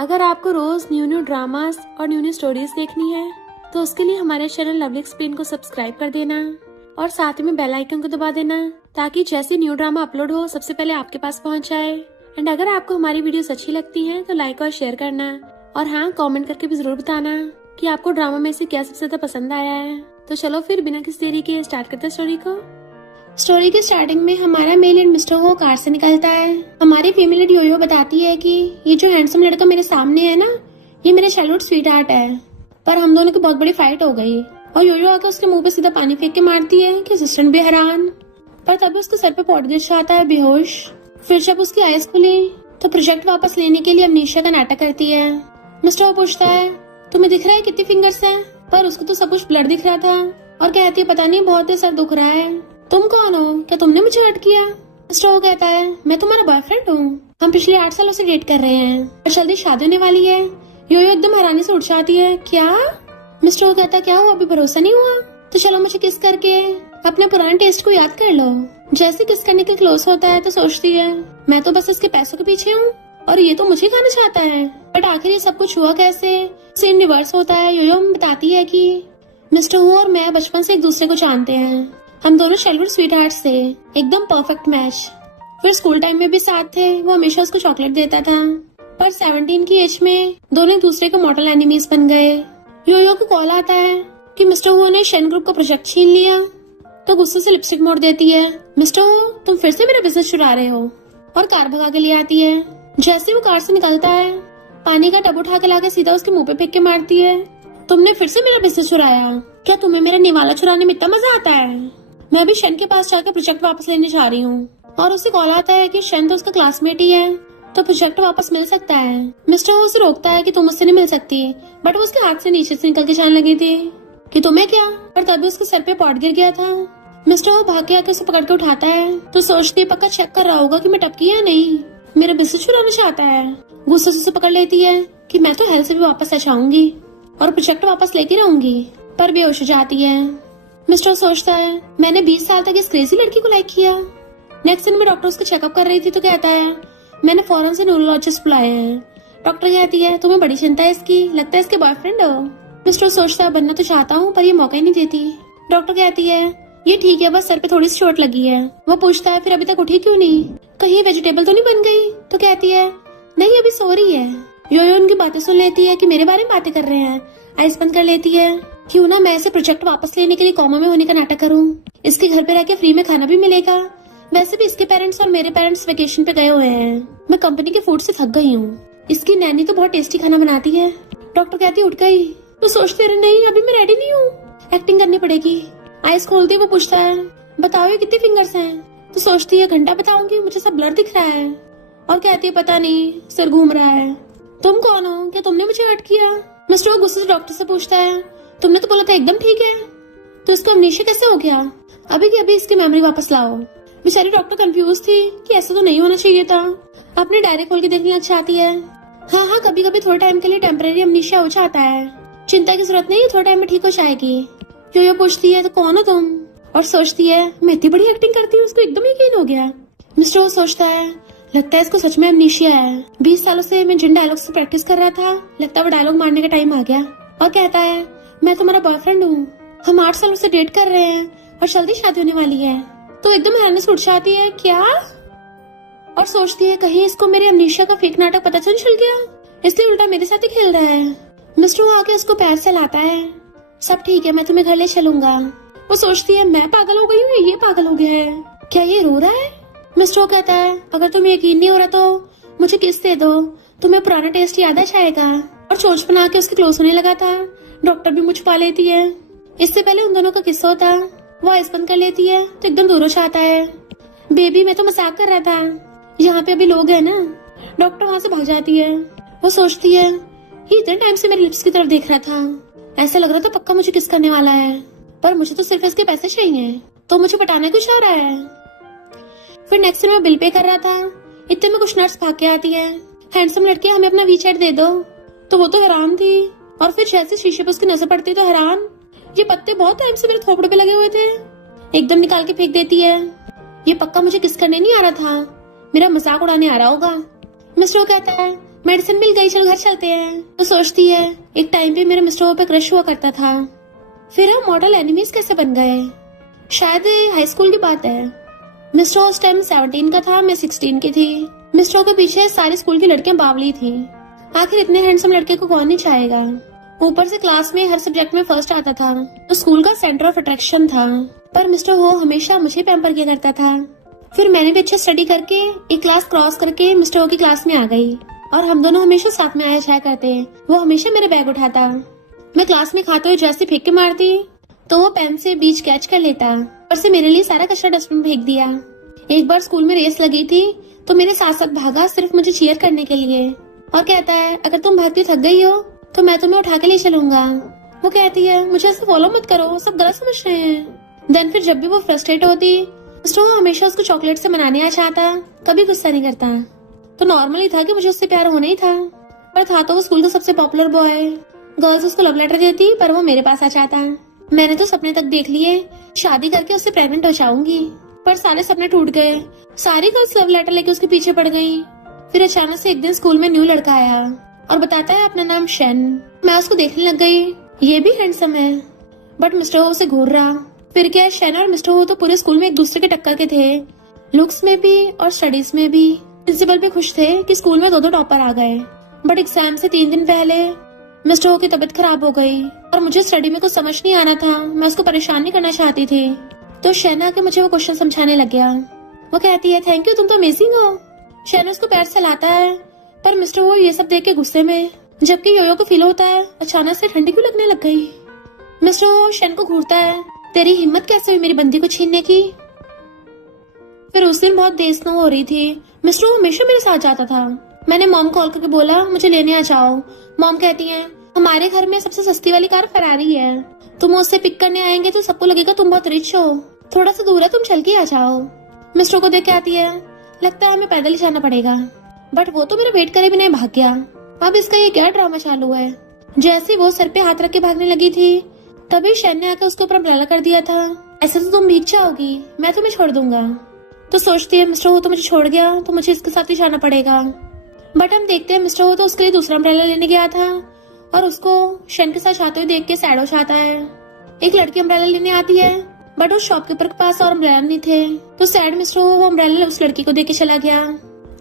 अगर आपको रोज new dramas और न्यू स्टोरीज देखनी है तो उसके लिए हमारे चैनल लवली एक्सप्लेन को सब्सक्राइब कर देना और साथ में बेल आइकन को दबा देना ताकि जैसे न्यू ड्रामा अपलोड हो सबसे पहले आपके पास पहुंच जाए। एंड अगर आपको हमारी वीडियोस अच्छी लगती हैं तो लाइक और शेयर करना और हाँ, कमेंट करके भी जरूर बताना कि आपको ड्रामा में से क्या सबसे ज्यादा पसंद आया है। तो चलो फिर बिना किसी देरी के स्टार्ट करते स्टोरी को। स्टोरी की स्टार्टिंग में हमारा मेल लीड मिस्टर वो कार से निकलता है। हमारी फीमेल लीड योयो बताती है कि ये जो हैंडसम लड़का मेरे सामने है ना, ये मेरे चाइल्डहुड स्वीट हार्ट है, पर हम दोनों की बहुत बड़ी फाइट हो गई और योयो आकर उसके मुंह पे सीधा पानी फेंक के मारती है कि असिस्टेंट भी हैरान। पर तभी उसके सर पे पॉट गिर जाता है बेहोश। फिर जब उसकी आईज खुली तो प्रोजेक्ट वापस लेने के लिए अमनीशिया का नाटक करती है। मिस्टर वो पूछता है, तुम्हें दिख रहा है कितनी फिंगर्स हैं? पर उसको तो सब कुछ ब्लड दिख रहा था और कहती है, पता नहीं बहुत ही सर दुख रहा है। तुम कौन हो? क्या तुमने मुझे हर्ट किया? मिस्टर वो कहता है, मैं तुम्हारा बॉयफ्रेंड हूँ, हम पिछले 8 सालों से डेट कर रहे हैं और जल्दी शादी होने वाली है। योयो एकदम हैरानी से उठ जाती है, क्या? मिस्टर वो कहता है, क्या हुआ, अभी भरोसा नहीं हुआ? तो चलो मुझे किस करके अपने पुराने टेस्ट को याद कर लो। जैसे किस करने के क्लोज होता है तो सोचती है, मैं तो बस उसके पैसों के पीछे हूँ और ये तो मुझे खाना चाहता है। बट आखिर ये सब कुछ हुआ कैसे? सीन रिवर्स होता है। योयो बताती है कि मिस्टर हु और मैं बचपन से एक दूसरे को जानते हैं, हम दोनों चाइल्डहुड स्वीटहार्ट से एकदम परफेक्ट मैच। फिर स्कूल टाइम में भी साथ थे, वो हमेशा उसको चॉकलेट देता था। पर 17 की एज में दोनों एक दूसरे के मॉडल एनिमीज बन गए। योयो को कॉल आता है कि मिस्टर हु ने शेन ग्रुप का प्रोजेक्ट छीन लिया, तो गुस्से से लिपस्टिक मोड़ देती है। मिस्टर हु, तुम फिर से मेरा बिजनेस चुरा रहे हो, और कार भगा के लिए आती है। जैसे वो कार से निकलता है, पानी का टब उठा के लाके सीधा उसके मुंह पे फेंक के मारती है। तुमने फिर से मेरा बिजनेस चुराया, क्या तुम्हें मेरा निवाला चुराने में इतना मजा आता है? मैं अभी शन के पास जाकर प्रोजेक्ट वापस लेने जा रही हूँ। और उसे कॉल आता है कि शन तो उसका क्लासमेट ही है, तो प्रोजेक्ट वापस मिल सकता है। मिस्टर वो उसे रोकता है कि तुम मुझसे नहीं मिल सकती, बट वो उसके हाथ से नीचे से निकल के जाने लगी थी कि तुम्हें क्या। पर तभी उसके सर पे पॉट गिर गया था। मिस्टर वो भाग के आके उसे पकड़ के उठाता है, तो सोचती है पक्का चेक कर रहा होगा कि मैं टपकी या नहीं, मेरा बिस्तर चुराना चाहता है। गुस्से से उसे पकड़ लेती है कि मैं तो हेल से भी वापस आ जाऊंगी और प्रोजेक्ट वापस लेके रहूंगी, पर बेहोश हो जाती है। मिस्टर सोचता है, मैंने 20 साल तक इस क्रेजी लड़की को लाइक किया। नेक्स्ट दिन में डॉक्टर उसका चेकअप कर रही थी तो कहता है, मैंने फौरन से न्यूरोलॉजिस्ट बुलाए हैं। डॉक्टर कहती है, तुम्हें बड़ी चिंता है इसकी, लगता है इसके बॉयफ्रेंड हो। मिस्टर सोचता है, बनना तो चाहता हूँ पर ये मौका ही नहीं देती। डॉक्टर कहती है, ये ठीक है, बस सर पे थोड़ी सी चोट लगी है। वो पूछता है, फिर अभी तक उठी क्यों नहीं, कहीं वेजिटेबल तो नहीं बन गई? तो कहती है, नहीं अभी सो रही है। योयो उनकी बातें सुन लेती है कि मेरे बारे में बातें कर रहे हैं। आइस बंद कर लेती है, क्यों ना मैं ऐसे प्रोजेक्ट वापस लेने के लिए कोमा में होने का नाटक करूं। इसके घर पे रह के फ्री में खाना भी मिलेगा। वैसे भी इसके पेरेंट्स और मेरे पेरेंट्स वेकेशन पे गए हुए हैं, मैं कंपनी के फूड से थक गई हूँ। इसकी नैनी तो बहुत टेस्टी खाना बनाती है। डॉक्टर कहती है, उठ गई। तो सोचते रहे, नहीं अभी मैं रेडी नहीं हूँ, एक्टिंग करनी पड़ेगी। आइस खोलती वो पूछता है, बताओ ये कितनी फिंगर्स हैं? तो सोचती है, घंटा बताऊंगी, मुझे सब ब्लर दिख रहा है। और कहती है, पता नहीं, सिर घूम रहा है। तुम कौन हो? क्या तुमने मुझे हर्ट किया? मिस्टर वो गुस्से से डॉक्टर से पूछता है, तुमने तो बोला था एकदम ठीक है, तो इसको अमनीशिया कैसे हो गया? अभी की अभी इसकी मेमोरी वापस लाओ। बेचारी डॉक्टर कंफ्यूज थी कि ऐसा तो नहीं होना चाहिए था। अपने डायरी खोल के देखनी चाहती है। हाँ, कभी कभी थोड़े टाइम के लिए टेम्परेरी अमनीशिया हो जाता है, चिंता की जरूरत नहीं, थोड़े टाइम में ठीक हो जाएगी। योयो पूछती है, तो कौन हो तुम? और सोचती है, मैं इतनी बड़ी एक्टिंग करती हूँ, उसको एकदम यकीन हो गया। मिस्टर वो सोचता है, लगता है इसको सच में अमनीशिया है। 20 सालों से मैं जिन डायलॉग से प्रैक्टिस कर रहा था, लगता है वो डायलॉग मारने का टाइम आ गया। और कहता है, मैं तुम्हारा बॉयफ्रेंड हूँ, हम 8 सालों से डेट कर रहे हैं और जल्दी शादी होने वाली है। तो एकदम हैरानी से उठ जाती है, क्या? और सोचती है, कहीं इसको मेरे अमनीशिया का फेक नाटक पता चल गया, इसलिए उल्टा मेरे साथ ही खेल रहा है। मिस्टर वो आके उसको पैर से लाता है, सब ठीक है, मैं तुम्हें घर ले चलूंगा। वो सोचती है, मैं पागल हो गई हूँ, ये पागल हो गया है, क्या ये रो रहा है? मिस्टर वो कहता है, अगर तुम्हें यकीन नहीं हो रहा तो मुझे किस दे दो, तुम्हें पुराना टेस्ट याद आ जाएगा। और चोच बना के उसके क्लोज होने लगा था। डॉक्टर भी मुझ पा लेती है। इससे पहले उन दोनों का किस्सा होता, वो आइस बंद कर लेती है तो एकदम दूर हो जाता है। बेबी मैं तो मजाक कर रहा था, यहाँ पे अभी लोग है ना। डॉक्टर वहाँ से भाग जाती है। वो सोचती है, ये इतने टाइम से मेरी लिप्स की तरफ देख रहा था, ऐसा लग रहा था पक्का मुझे किस करने वाला है, पर मुझे तो सिर्फ इसके पैसे चाहिए, तो मुझे पटाने कुछ हो रहा है। फिर नेक्स्ट टाइम मैं बिल पे कर रहा था, इतने में कुछ नर्स भाग के आती है, हैंडसम लड़के हमें अपना वीचैट दे दो। तो वो तो हैरान थी, और फिर जैसे शीशे पे उसकी नजर पड़ती तो हैरान, ये पत्ते बहुत टाइम से मेरे थोपड़े पे लगे हुए थे। एकदम निकाल के फेंक देती है, ये पक्का मुझे किस करने नहीं आ रहा था, मेरा मजाक उड़ाने आ रहा होगा। मिस्टर वो कहता है मेडिसिन मिल गई, चल घर चलते हैं। तो सोचती है एक टाइम पे मेरे मिस्टर वो पे क्रश हुआ करता था, फिर हम मॉडल एनिमीज कैसे बन गए। शायद हाई स्कूल की बात है। मिस्टर उस टाइम 17 का था, मैं 16 की थी। मिस्टर के पीछे सारी स्कूल की लड़कियां बावली थी। आखिर इतने हैंडसम लड़के को कौन नहीं चाहेगा। ऊपर से क्लास में हर सब्जेक्ट में फर्स्ट आता था, तो स्कूल का सेंटर ऑफ अट्रैक्शन था। पर मिस्टर वो हमेशा मुझे पैम्पर किया करता था। फिर मैंने भी अच्छे स्टडी करके एक क्लास क्रॉस करके मिस्टर वो की क्लास में आ गई और हम दोनों हमेशा साथ में आया जाया करते। वो हमेशा मेरे बैग उठाता, मैं क्लास में खाते हुए जैसे फेंक के मारती तो वो पेन से बीच कैच कर लेता और से मेरे लिए सारा कचरा डस्टबिन फेंक दिया। एक बार स्कूल में रेस लगी थी तो मेरे साथ साथ भागा सिर्फ मुझे चीयर करने के लिए और कहता है अगर तुम भागती थक गई हो तो मैं तुम्हें उठा के ले चलूंगा। वो कहती है मुझे ऐसे फॉलो मत करो, सब गलत समझ रहे हैं। देन फिर जब भी वो फ्रस्ट्रेट होती तो हमेशा उसको चॉकलेट से मनाने आ जाता, कभी गुस्सा नहीं करता। तो नॉर्मली था कि मुझे उससे प्यार होना ही था, पर था तो वो स्कूल का सबसे पॉपुलर बॉय। गर्ल्स उसको लव लेटर देती पर वो मेरे पास आ जाता। मैंने तो सपने तक देख लिए शादी करके उससे प्रेग्नेंट हो जाऊंगी, पर सारे सपने टूट गए। सारी गर्ल्स लव लेटर लेके उसके पीछे पड़ गई। फिर अचानक से एक दिन स्कूल में न्यू लड़का आया और बताता है अपना नाम शन। मैं उसको देखने लग गई, ये भी हैंडसम है, बट मिस्टर हो उसे घूर रहा। फिर क्या, शन और मिस्टर हो तो पूरे स्कूल में एक दूसरे के टक्कर के थे, लुक्स में भी और स्टडीज में भी। प्रिंसिपल भी खुश थे कि स्कूल में दो टॉपर आ गए। बट एग्जाम से 3 दिन पहले मिस्टर हो की तबीयत खराब हो गई और मुझे स्टडी में कुछ समझ नहीं आ रहा था। मैं उसको परेशान नहीं करना चाहती थी, तो शैना के मुझे वो क्वेश्चन समझाने लग गया। वो कहती है थैंक यू, तुम तो अमेजिंग हो। शैना उसको पैर से लाता है, पर मिस्टर वो ये सब देख के गुस्से में, जबकि योयो को फील होता है अचानक से ठंडी क्यों लगने लग गई। मिस्टर वो शैन को घूरता है, तेरी हिम्मत कैसे हुई मेरी बंदी को छीनने की। फिर उस दिन बहुत तेज स्नो हो रही थी। मिस्टर वो हमेशा मेरे साथ जाता था। मैंने मॉम कॉल करके बोला मुझे लेने आ जाओ। मॉम कहती है हमारे घर में सबसे सस्ती वाली कार फरारी है, तुम उससे पिक करने आएंगे तो सबको लगेगा तुम बहुत रिच हो, थोड़ा सा दूर है, तुम चल के आ जाओ। मिस्टर को देख के आती है, लगता है हमें पैदल ही जाना पड़ेगा। बट वो तो मेरा वेट करे बिना भाग गया। अब इसका ये क्या ड्रामा चालू है। जैसे वो सर पे हाथ रख के भागने लगी थी तभी शैन ने आकर उसके ऊपर अम्ब्रेला कर दिया था। ऐसे तो तुम भीग जाओगी, मैं तुम्हें छोड़ दूंगा। तो सोचती है मिस्टर वो तो मुझे छोड़ गया तो मुझे इसके साथ ही जाना पड़ेगा। बट हम देखते हैं मिस्टर वो तो उसके लिए दूसरा अम्ब्रेला लेने गया था और उसको शैन के साथ जाते हुए देख के सैड हो जाता है। एक लड़की अम्ब्रेला लेने आती है बट उस शॉपकीपर के पास और अम्ब्रेला नहीं थे, तो सैड मिस्टर वो अम्ब्रेला उस लड़की को देके चला गया।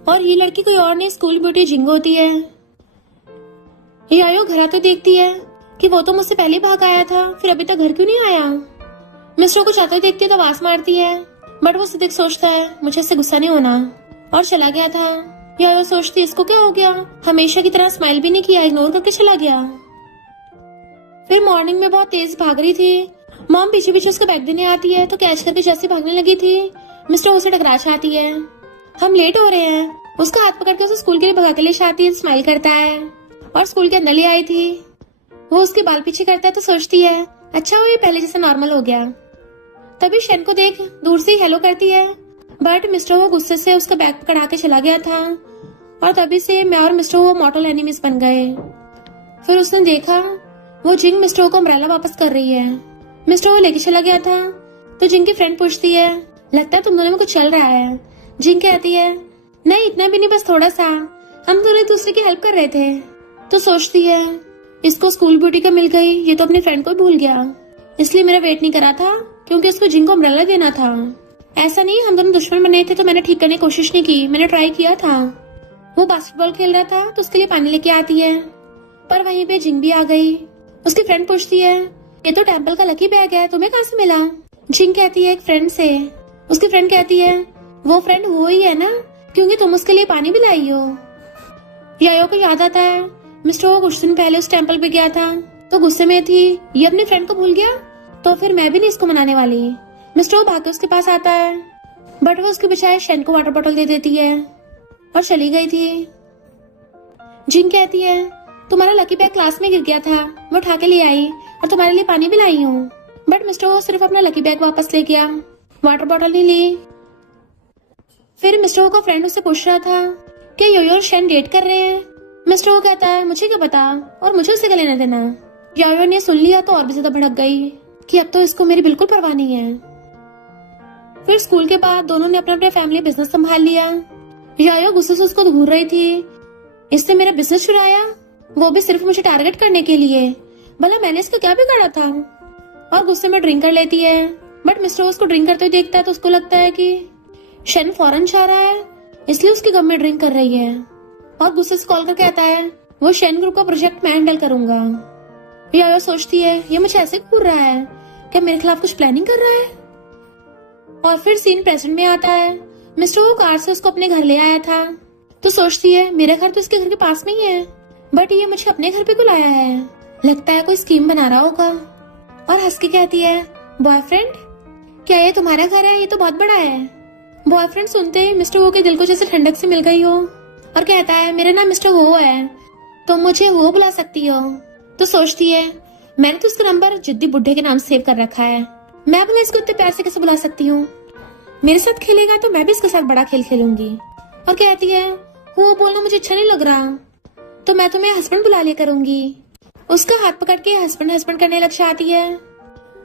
और ये लड़की कोई और नहीं, स्कूल ब्यूटी जिंग होती है। यायो घर आते देखती है कि वो तो मुझसे पहले भाग आया था, फिर अभी तक घर क्यों नहीं आया। मिस्टर को जाते हुए देखती है तो आवाज मारती है, बट वो सिद्धिक सोचता है मुझे इससे गुस्सा नहीं होना और चला गया था। यायो सोचती इसको क्या हो गया, हमेशा की तरह स्माइल भी नहीं किया, इग्नोर करके चला गया। फिर मॉर्निंग में बहुत तेज भाग रही थी। मॉम पीछे पीछे उसका बैग देने आती है तो कैच करके जैसे भागने लगी थी मिस्टर उसे टकरा जाती है। हम लेट हो रहे हैं, उसका हाथ पकड़ के उसे स्कूल के लिए भगा के ले जाती है, स्माइल करता है और स्कूल के अंदर ले आई थी। वो उसके बाल पीछे करता है तो सोचती है अच्छा वो ये पहले जैसे नॉर्मल हो गया। तभी शैन को देख दूर से हेलो करती है, बट मिस्टर वो गुस्से से उसका बैग पकड़ा के चला गया था और तभी से मैं और मिस्टर वो मॉडल एनिमीज बन गए। फिर उसने देखा वो जिंग मिस्टर को अम्ब्रेला वापस कर रही है। मिस्टर वो लेके चला गया था तो जिंग की फ्रेंड पूछती है लगता है तुम दोनों में कुछ चल रहा है। जिंग कहती है नहीं इतना भी नहीं, बस थोड़ा सा, हम दोनों एक दूसरे की हेल्प कर रहे थे। तो सोचती है इसको स्कूल ब्यूटी का मिल गई, ये तो अपनी फ्रेंड को भूल गया, इसलिए मेरा वेट नहीं करा था क्योंकि उसको जिंग को अम्ब्रेला देना था। ऐसा नहीं हम दोनों दुश्मन बने थे तो मैंने ठीक करने की कोशिश नहीं की, मैंने ट्राई किया था। वो बास्केटबॉल खेल रहा था तो उसके लिए पानी लेके आती है, पर वहीं पे जिंग भी आ गई। उसकी फ्रेंड पूछती है ये तो टेम्पल का लकी बैग है, तुम्हें कहाँ से मिला। जिंग कहती है एक फ्रेंड से। उसकी फ्रेंड कहती है वो फ्रेंड वो ही है ना, क्योंकि तुम उसके लिए पानी भी लाई हो। यायो को याद आता है मिस्टर वो कुछ दिन पहले उस टेम्पल पे गया था तो गुस्से में थी, ये अपनी फ्रेंड को भूल गया तो फिर मैं भी नहीं इसको मनाने वाली। मिस्टर वो भाग उसके पास आता है बट वो उसके बजाय शैन को वाटर बॉटल दे देती है और चली गई थी। जिंग कहती है तुम्हारा लकी बैग क्लास में गिर गया था, मैं उठा के ले आई और तुम्हारे लिए पानी भी लाई हूँ। बट मिस्टर वो सिर्फ अपना लकी बैग वापस ले गया, वाटर बॉटल नहीं ली। फिर मिस्टर वो का फ्रेंड उससे पूछ रहा था कि योयो और शैन डेट कर रहे हैं। मिस्टर वो कहता है मुझे क्या पता और मुझे उससे क्या लेना देना। योयो ने सुन लिया तो और भी ज्यादा भड़क गई कि अब तो इसको मेरी बिल्कुल परवाह नहीं है। फिर स्कूल के बाद दोनों ने अपना अपना फैमिली बिजनेस संभाल लिया। योयो गुस्से से उसको घूर रही थी इसने मेरा बिजनेस चुराया, वो भी सिर्फ मुझे टारगेट करने के लिए। भला मैंने इसका क्या बिगाड़ा था? और गुस्से में ड्रिंक कर लेती है। बट मिस्टर उसको ड्रिंक करते हुए देखता है तो उसको लगता है कि शन फॉरेन जा रहा है, इसलिए उसके गम में ड्रिंक कर रही है। और गुस्से से कॉल करके आता है वो शन ग्रुप का प्रोजेक्ट मैं हैंडल करूंगा। यायो सोचती है ये मुझे ऐसे घूर रहा है, क्या मेरे खिलाफ कुछ प्लानिंग कर रहा है? और फिर सीन प्रेजेंट में आता है। मिस्टर वो कार से उसको अपने घर ले आया था, तो सोचती है मेरा घर तो इसके घर के पास में ही है, बट ये मुझे अपने घर पे बुलाया है, लगता है कोई स्कीम बना रहा होगा। और हंस के कहती है बॉयफ्रेंड, क्या ये तुम्हारा घर है? ये तो बहुत बड़ा है। बॉयफ्रेंड सुनते ही मिस्टर वो के दिल को जैसे ठंडक से मिल गई हो और कहता है मेरा नाम मिस्टर वो है, तो मुझे वो बुला सकती हो। तो सोचती है मैंने तो इसका नंबर जिद्दी बुड्ढे के नाम सेव कर रखा है, मैं भला इसको इतने प्यार से कैसे बुला सकती हूँ? मेरे साथ खेलेगा तो मैं भी इसके साथ बड़ा खेल खेलूंगी। और कहती है वो बोलना मुझे अच्छा नहीं लग रहा, तो मैं तुम्हें हस्बैंड बुला लिया करूंगी। उसका हाथ पकड़ के हस्बैंड हस्बैंड करने लग जाती है।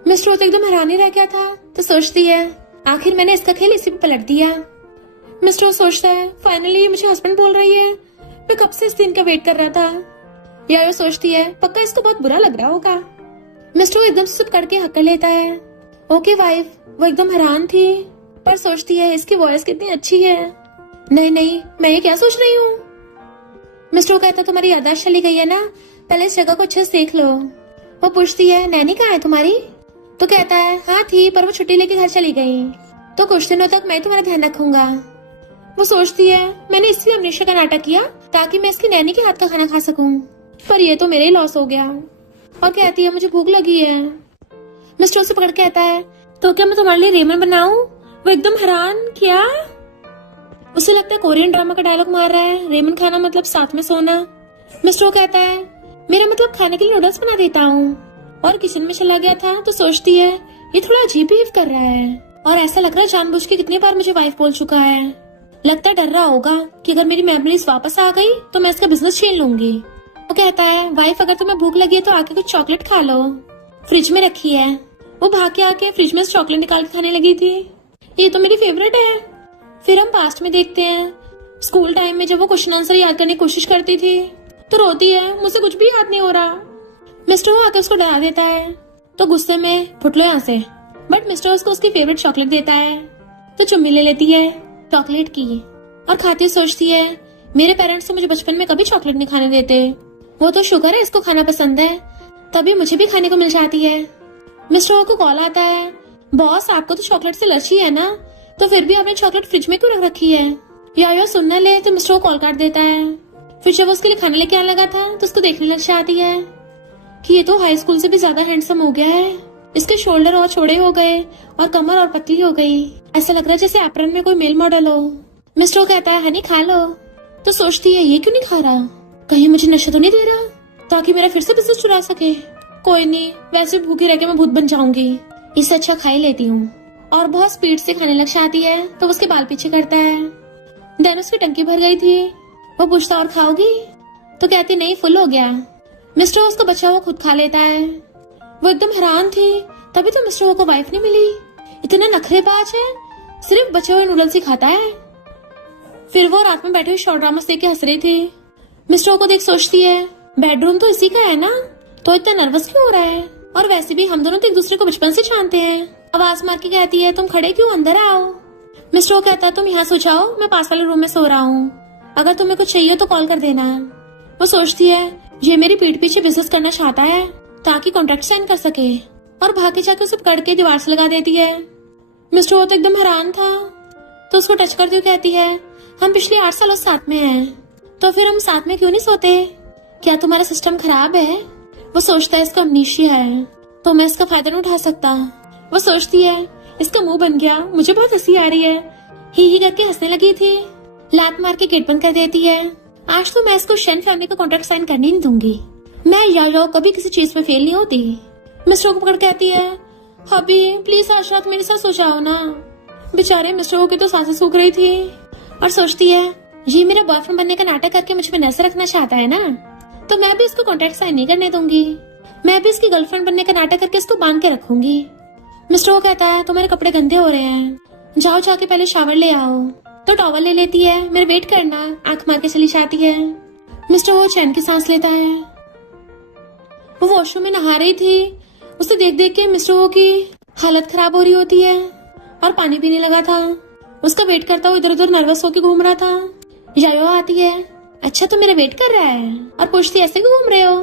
मिस्टर तो एकदम हैरानी रह गया था, तो सोचती है आखिर मैंने इसका खेल इसी पे पलट दिया। मिस्टर सोचता है फाइनली मुझे हस्बैंड बोल रही है, मैं कब से इस दिन का वेट कर रहा था। यायो सोचती है पक्का इसको बहुत बुरा लग रहा होगा। मिस्टर एकदम से चुप करके हक लेता है ओके वाइफ। वो एकदम हैरान थी, पर सोचती है इसकी वॉइस कितनी अच्छी है। नहीं नहीं, मैं ये क्या सोच रही हूँ? मिस्टर कहता तुम्हारी याददाश्त चली गई है ना, पहले इस जगह को अच्छे से देख लो। वो पूछती है नैनी कहाँ है तुम्हारी? तो कहता है हाँ थी, पर वो छुट्टी लेके घर चली गई, तो कुछ दिनों तक मैं तुम्हारा ध्यान रखूंगा। वो सोचती है मैंने इसलिए अमरीशा का नाटक किया ताकि मैं इसकी नैनी के हाथ का खाना खा सकूं, पर ये तो मेरे ही लॉस हो गया। और कहती है मुझे भूख लगी है। मिस्टर उसे पकड़ के कहता है तो क्या मैं तुम्हारे लिए रेमन बनाऊं? वो एकदम हैरान, क्या? उसे लगता है कोरियन ड्रामा का डायलॉग मार रहा है, रेमन खाना मतलब साथ में सोना। मिस्टर कहता है मेरा मतलब खाने के लिए नूडल्स बना देता हूँ। और किचन में चला गया था, तो सोचती है ये थोड़ा अजीब बिहेव कर रहा है, और ऐसा लग रहा है जानबूझ के कितनी बार मुझे वाइफ बोल चुका है। लगता है डर रहा होगा कि अगर मेरी मेमोरीज वापस आ गई तो मैं इसका बिजनेस छीन लूंगी। वो कहता है वाइफ अगर तुम्हें भूख लगी है तो आके कुछ चॉकलेट खा लो, फ्रिज में रखी है। वो भाग के आके फ्रिज में से चॉकलेट निकाल के खाने लगी थी, ये तो मेरी फेवरेट है। फिर हम पास्ट में देखते हैं, स्कूल टाइम में जब वो क्वेश्चन आंसर याद करने की कोशिश करती थी तो रोती है मुझसे कुछ भी याद नहीं हो रहा। मिस्टर वो आके उसको डरा देता है, तो गुस्से में फुट लो यहाँ से। बट मिस्टर उसको उसकी फेवरेट चॉकलेट देता है, तो चुम्मी ले लेती है चॉकलेट की और खाती सोचती है मेरे पेरेंट्स तो मुझे बचपन में कभी चॉकलेट नहीं खाने देते, वो तो शुक्र है इसको खाना पसंद है, तभी मुझे भी खाने को मिल जाती है। मिस्टर को कॉल आता है बॉस आपको तो चॉकलेट से लची है ना, तो फिर भी आपने चॉकलेट फ्रिज में क्यों रख रखी है? या सुनना ले, तो मिस्टर को कॉल काट देता है। फिर जब उसके लिए खाना लेके आने लगा था तो उसको देखने लग जाती है कि ये तो हाई स्कूल से भी ज्यादा हैंडसम हो गया है, इसके शोल्डर और चौड़े हो गए और कमर और पतली हो गई, ऐसा लग रहा है जैसे एप्रन में कोई मेल मॉडल हो। मिस्टर कहता है हनी खा लो, तो सोचती है ये क्यों नहीं खा रहा, कहीं मुझे नशा तो नहीं दे रहा ताकि मेरा फिर से बिजनेस चुरा सके। कोई नहीं, वैसे भूखी रह के मैं भूत बन जाऊंगी, इससे अच्छा खा ही लेती हूँ। और बहुत स्पीड से खाने लग जाती है, तो उसके बाल पीछे करता है। देन उसकी टंकी भर गई थी। वो पूछता और खाओगी, तो कहती नहीं फुल हो गया। मिस्टर उसका बच्चा हुआ खुद खा लेता है। वो एकदम हैरान थी, तभी तो मिस्टर को वाइफ नहीं मिली, इतना नखरेबाज है, सिर्फ बचे हुए नूडल्स ही खाता है। फिर वो रात में बैठे हुए शॉर्ट ड्रामा देख के हंस रही थी। मिस्टर को देख सोचती है बेडरूम तो इसी का है ना, तो इतना नर्वस क्यों हो रहा है? और वैसे भी हम दोनों तो एक दूसरे को बचपन से जानते हैं। आवाज मार के कहती है तुम खड़े क्यों, अंदर आओ। मिस्टर कहता है तुम यहाँ सो जाओ, मैं पास वाले रूम में सो रहा हूँ, अगर तुम्हें कुछ चाहिए तो कॉल कर देना। वो सोचती है ये मेरी पीठ पीछे बिजनेस करना चाहता है ताकि कॉन्ट्रैक्ट साइन कर सके, और भागे जाके उसे पकड़ के दीवार से लगा देती है। मिस्टर तो एकदम हैरान था, तो उसको टच करती हुई कहती है हम पिछले 8 सालों साथ में हैं, तो फिर हम साथ में क्यों नहीं सोते? क्या तुम्हारा सिस्टम खराब है? वो सोचता है इसका अमनीशिया है, तो मैं इसका फायदा नहीं उठा सकता। वो सोचती है इसका मुंह बन गया, मुझे बहुत हंसी आ रही है, ही करके हंसने लगी थी। लात मार के गेट बंद कर देती है। आज तो मैं इसको शन फैमिली का कॉन्ट्रैक्ट साइन करने नहीं दूंगी, मैं या कभी किसी चीज में फेल नहीं होती। मिस्टर को पकड़ कहती है हबी प्लीज आज रात मेरे साथ सो जाओ ना। बेचारे मिस्टर की तो सांसें सूख रही थी, और सोचती है ये मेरा बॉयफ्रेंड बनने का नाटक करके मुझे नजर रखना चाहता है ना, तो मैं भी इसको कॉन्ट्रैक्ट साइन नहीं करने दूंगी, मैं भी इसकी गर्लफ्रेंड बनने का नाटक करके इसको बांध के रखूंगी। मिस्टर वो कहता है तुम्हारे कपड़े गंदे हो रहे हैं, जाओ जाके पहले शावर ले आओ। तो टॉवल ले लेती है, मेरे वेट करना, आंख मार के चली जाती है। मिस्टर वो चैन की सांस लेता है। वो वॉशरूम में नहा रही थी। उसे देख देख के मिस्टर वो की हालत खराब हो रही होती है और पानी पीने लगा था। उसका वेट करता हुआ इधर उधर नर्वस होकर घूम रहा था। यायो आती है। अच्छा तो मेरा वेट कर रहा है और पूछती ऐसे क्यों घूम रहे हो?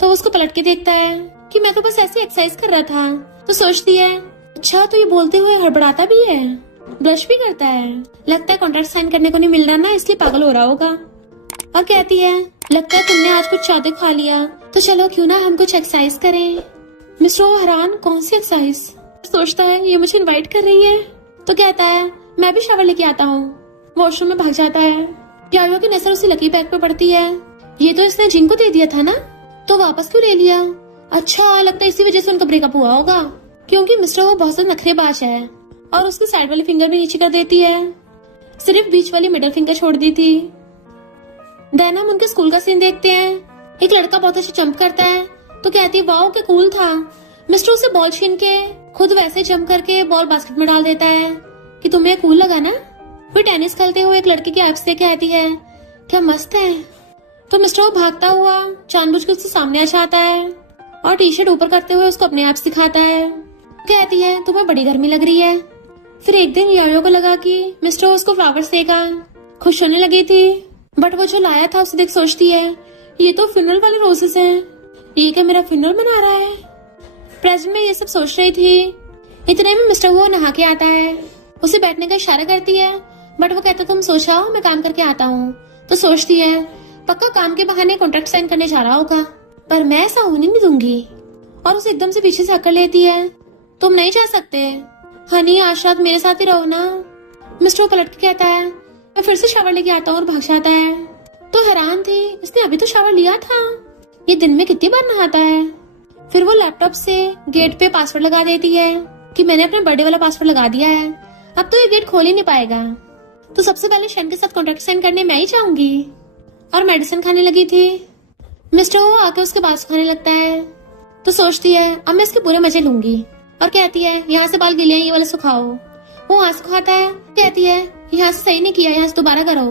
तो उसको पलट के देखता है कि मैं तो बस ऐसे एक्सरसाइज कर रहा था। तो सोचती है अच्छा तो ये बोलते हुए हड़बड़ाता भी है, ब्लश भी करता है। लगता है कॉन्ट्रैक्ट साइन करने को नहीं मिल रहा ना, इसलिए पागल हो रहा होगा। और कहती है लगता है तुमने आज कुछ ज्यादा खा लिया, तो चलो क्यों ना हम कुछ एक्सरसाइज करें। मिस्टर वो हैरान, कौन सी एक्सरसाइज? सोचता है ये मुझे इनवाइट कर रही है। तो कहता है मैं भी शावर लेके आता हूँ। वॉशरूम में भाग जाता है। यायो की नजर उसी लकी बैग पे पड़ती है। ये तो इसने जिन को दे दिया था ना, तो वापस क्यों ले लिया? अच्छा लगता है इसी वजह से उनका ब्रेकअप हुआ होगा, क्योंकि मिस्टर वो बहुत ज्यादा नखरेबाज है और उसकी साइड वाली फिंगर भी नीचे कर देती है, सिर्फ बीच वाली मिडिल फिंगर छोड़ दी थी। देन हम उनके स्कूल का सीन देखते हैं। एक लड़का बहुत अच्छा जंप करता है तो कहती है वाओ क्या कूल था। मिस्टर उसे बॉल छीन के खुद वैसे जंप करके बॉल बास्केट में डाल देता है कि तुम्हें कूल लगा ना। फिर टेनिस खेलते हुए एक लड़के की एब्स देख के कहती है क्या मस्त है। तो मिस्टर वो भागता हुआ जानबूझ के उसके सामने आ जाता है और टी शर्ट ऊपर करते हुए उसको अपने एब्स दिखाता है। कहती है तुम्हें बड़ी गर्मी लग रही है। फिर एक दिन यायो को लगा कि मिस्टर उसको फ्लावर्स देगा, खुश होने लगी थी। बट वो जो लाया था उसे देख सोचती है ये तो फ्यूनरल वाले रोजेस हैं, ये क्या मेरा फ्यूनरल मना रहा है। प्रेजेंट में ये सब सोच रही थी। इतने में मिस्टर वो नहा के आता है। उसे बैठने का इशारा करती है बट वो कहता तुम सो जाओ मैं काम करके आता हूँ। तो सोचती है पक्का काम के बहाने कॉन्ट्रैक्ट साइन करने जा रहा होगा, पर मैं ऐसा होने नहीं दूंगी। और उसे एकदम से पीछे से अकड़ लेती है तुम नहीं जा सकते हनी, आज रात मेरे साथ ही रहो ना। मिस्टर वो पलट के कहता है मैं फिर से शावर लेके आता हूँ और भाग जाता है। तो हैरान थी इसने अभी तो शावर लिया था, ये दिन में कितनी बार नहाता है। फिर वो लैपटॉप से गेट पे पासवर्ड लगा देती है कि मैंने अपने बर्थडे वाला पासवर्ड लगा दिया है, अब तो ये गेट खोल ही नहीं पाएगा। तो सबसे पहले शन के साथ कॉन्ट्रैक्ट साइन करने मैं ही जाऊंगी। और मेडिसिन खाने लगी थी। मिस्टर वो आके उसके बाल खाने लगता है। तो सोचती है अब मैं इसके पूरे मजे लूंगी और कहती है यहाँ से बाल गिले हैं ये वाले सुखाओ। वो वहां सुखाता है, कहती है यहाँ से सही नहीं किया, यहाँ से दोबारा करो।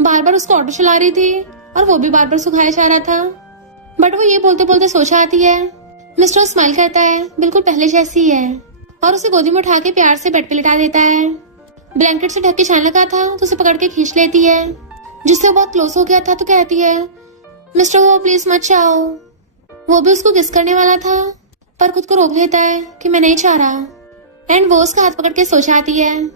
बार बार उसको ऑटो चला रही थी और वो भी बार बार सुखाया जा रहा था। बट वो ये बोलते बोलते सो जाती है। मिस्टर स्माइल करता है बिल्कुल पहले जैसी है और उसे गोदी में उठा के प्यार से बेड पे लिटा देता है। ब्लैंकेट से ढक के जाने लगा था तो उसे पकड़ के खींच लेती है, जिससे वो बहुत क्लोज हो गया था। तो कहती है मिस्टर वो प्लीज मत जाओ। वो भी उसको किस करने वाला था पर खुद को रोक लेता है कि मैं नहीं चाह रहा। एंड वो उसका हाथ पकड़ के सो जाती है।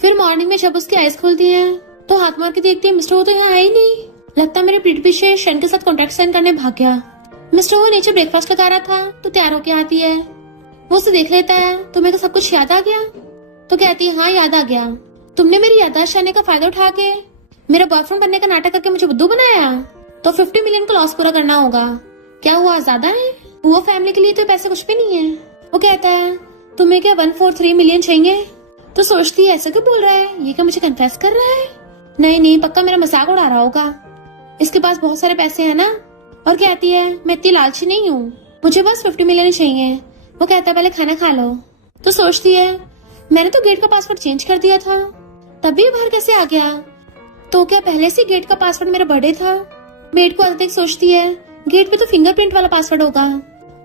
फिर मॉर्निंग में जब उसकी आईज खुलती है तो हाथ मार के देखती है मिस्टर वो तो यहाँ आया ही नहीं। लगता है मेरे पीठ पीछे शन के साथ कॉन्ट्रैक्ट साइन करने भाग गया। मिस्टर वो नीचे ब्रेकफास्ट लगा रहा था तो तैयार होके आती है। वो उसे देख लेता है तुम्हें तो सब कुछ याद आ गया? तो कहती है हाँ याद आ गया, तुमने मेरी याददाश्त आने का फायदा उठा के मेरा बॉयफ्रेंड बनने का नाटक करके मुझे बुद्धू बनाया। तो 50 मिलियन का लॉस पूरा करना होगा। क्या हुआ ज्यादा है? वो फैमिली के लिए तो पैसे कुछ भी नहीं है। वो कहता है तुम्हें क्या 143 मिलियन चाहिए? तो सोचती है ऐसा क्यों बोल रहा है, ये क्या मुझे कन्फेस कर रहा है? नहीं नहीं पक्का मेरा मजाक उड़ा रहा होगा, इसके पास बहुत सारे पैसे है ना। और कहती है मैं इतनी लालची नहीं हूँ, मुझे बस 50 मिलियन चाहिए। वो कहता है पहले खाना खा लो। तो सोचती है मैंने तो गेट का पासवर्ड चेंज कर दिया था, तब भी बाहर कैसे आ गया? तो क्या पहले से गेट का पासवर्ड मेरा बर्थडे था? बेड को आते देख सोचती है गेट पे तो फिंगरप्रिंट वाला पासवर्ड होगा।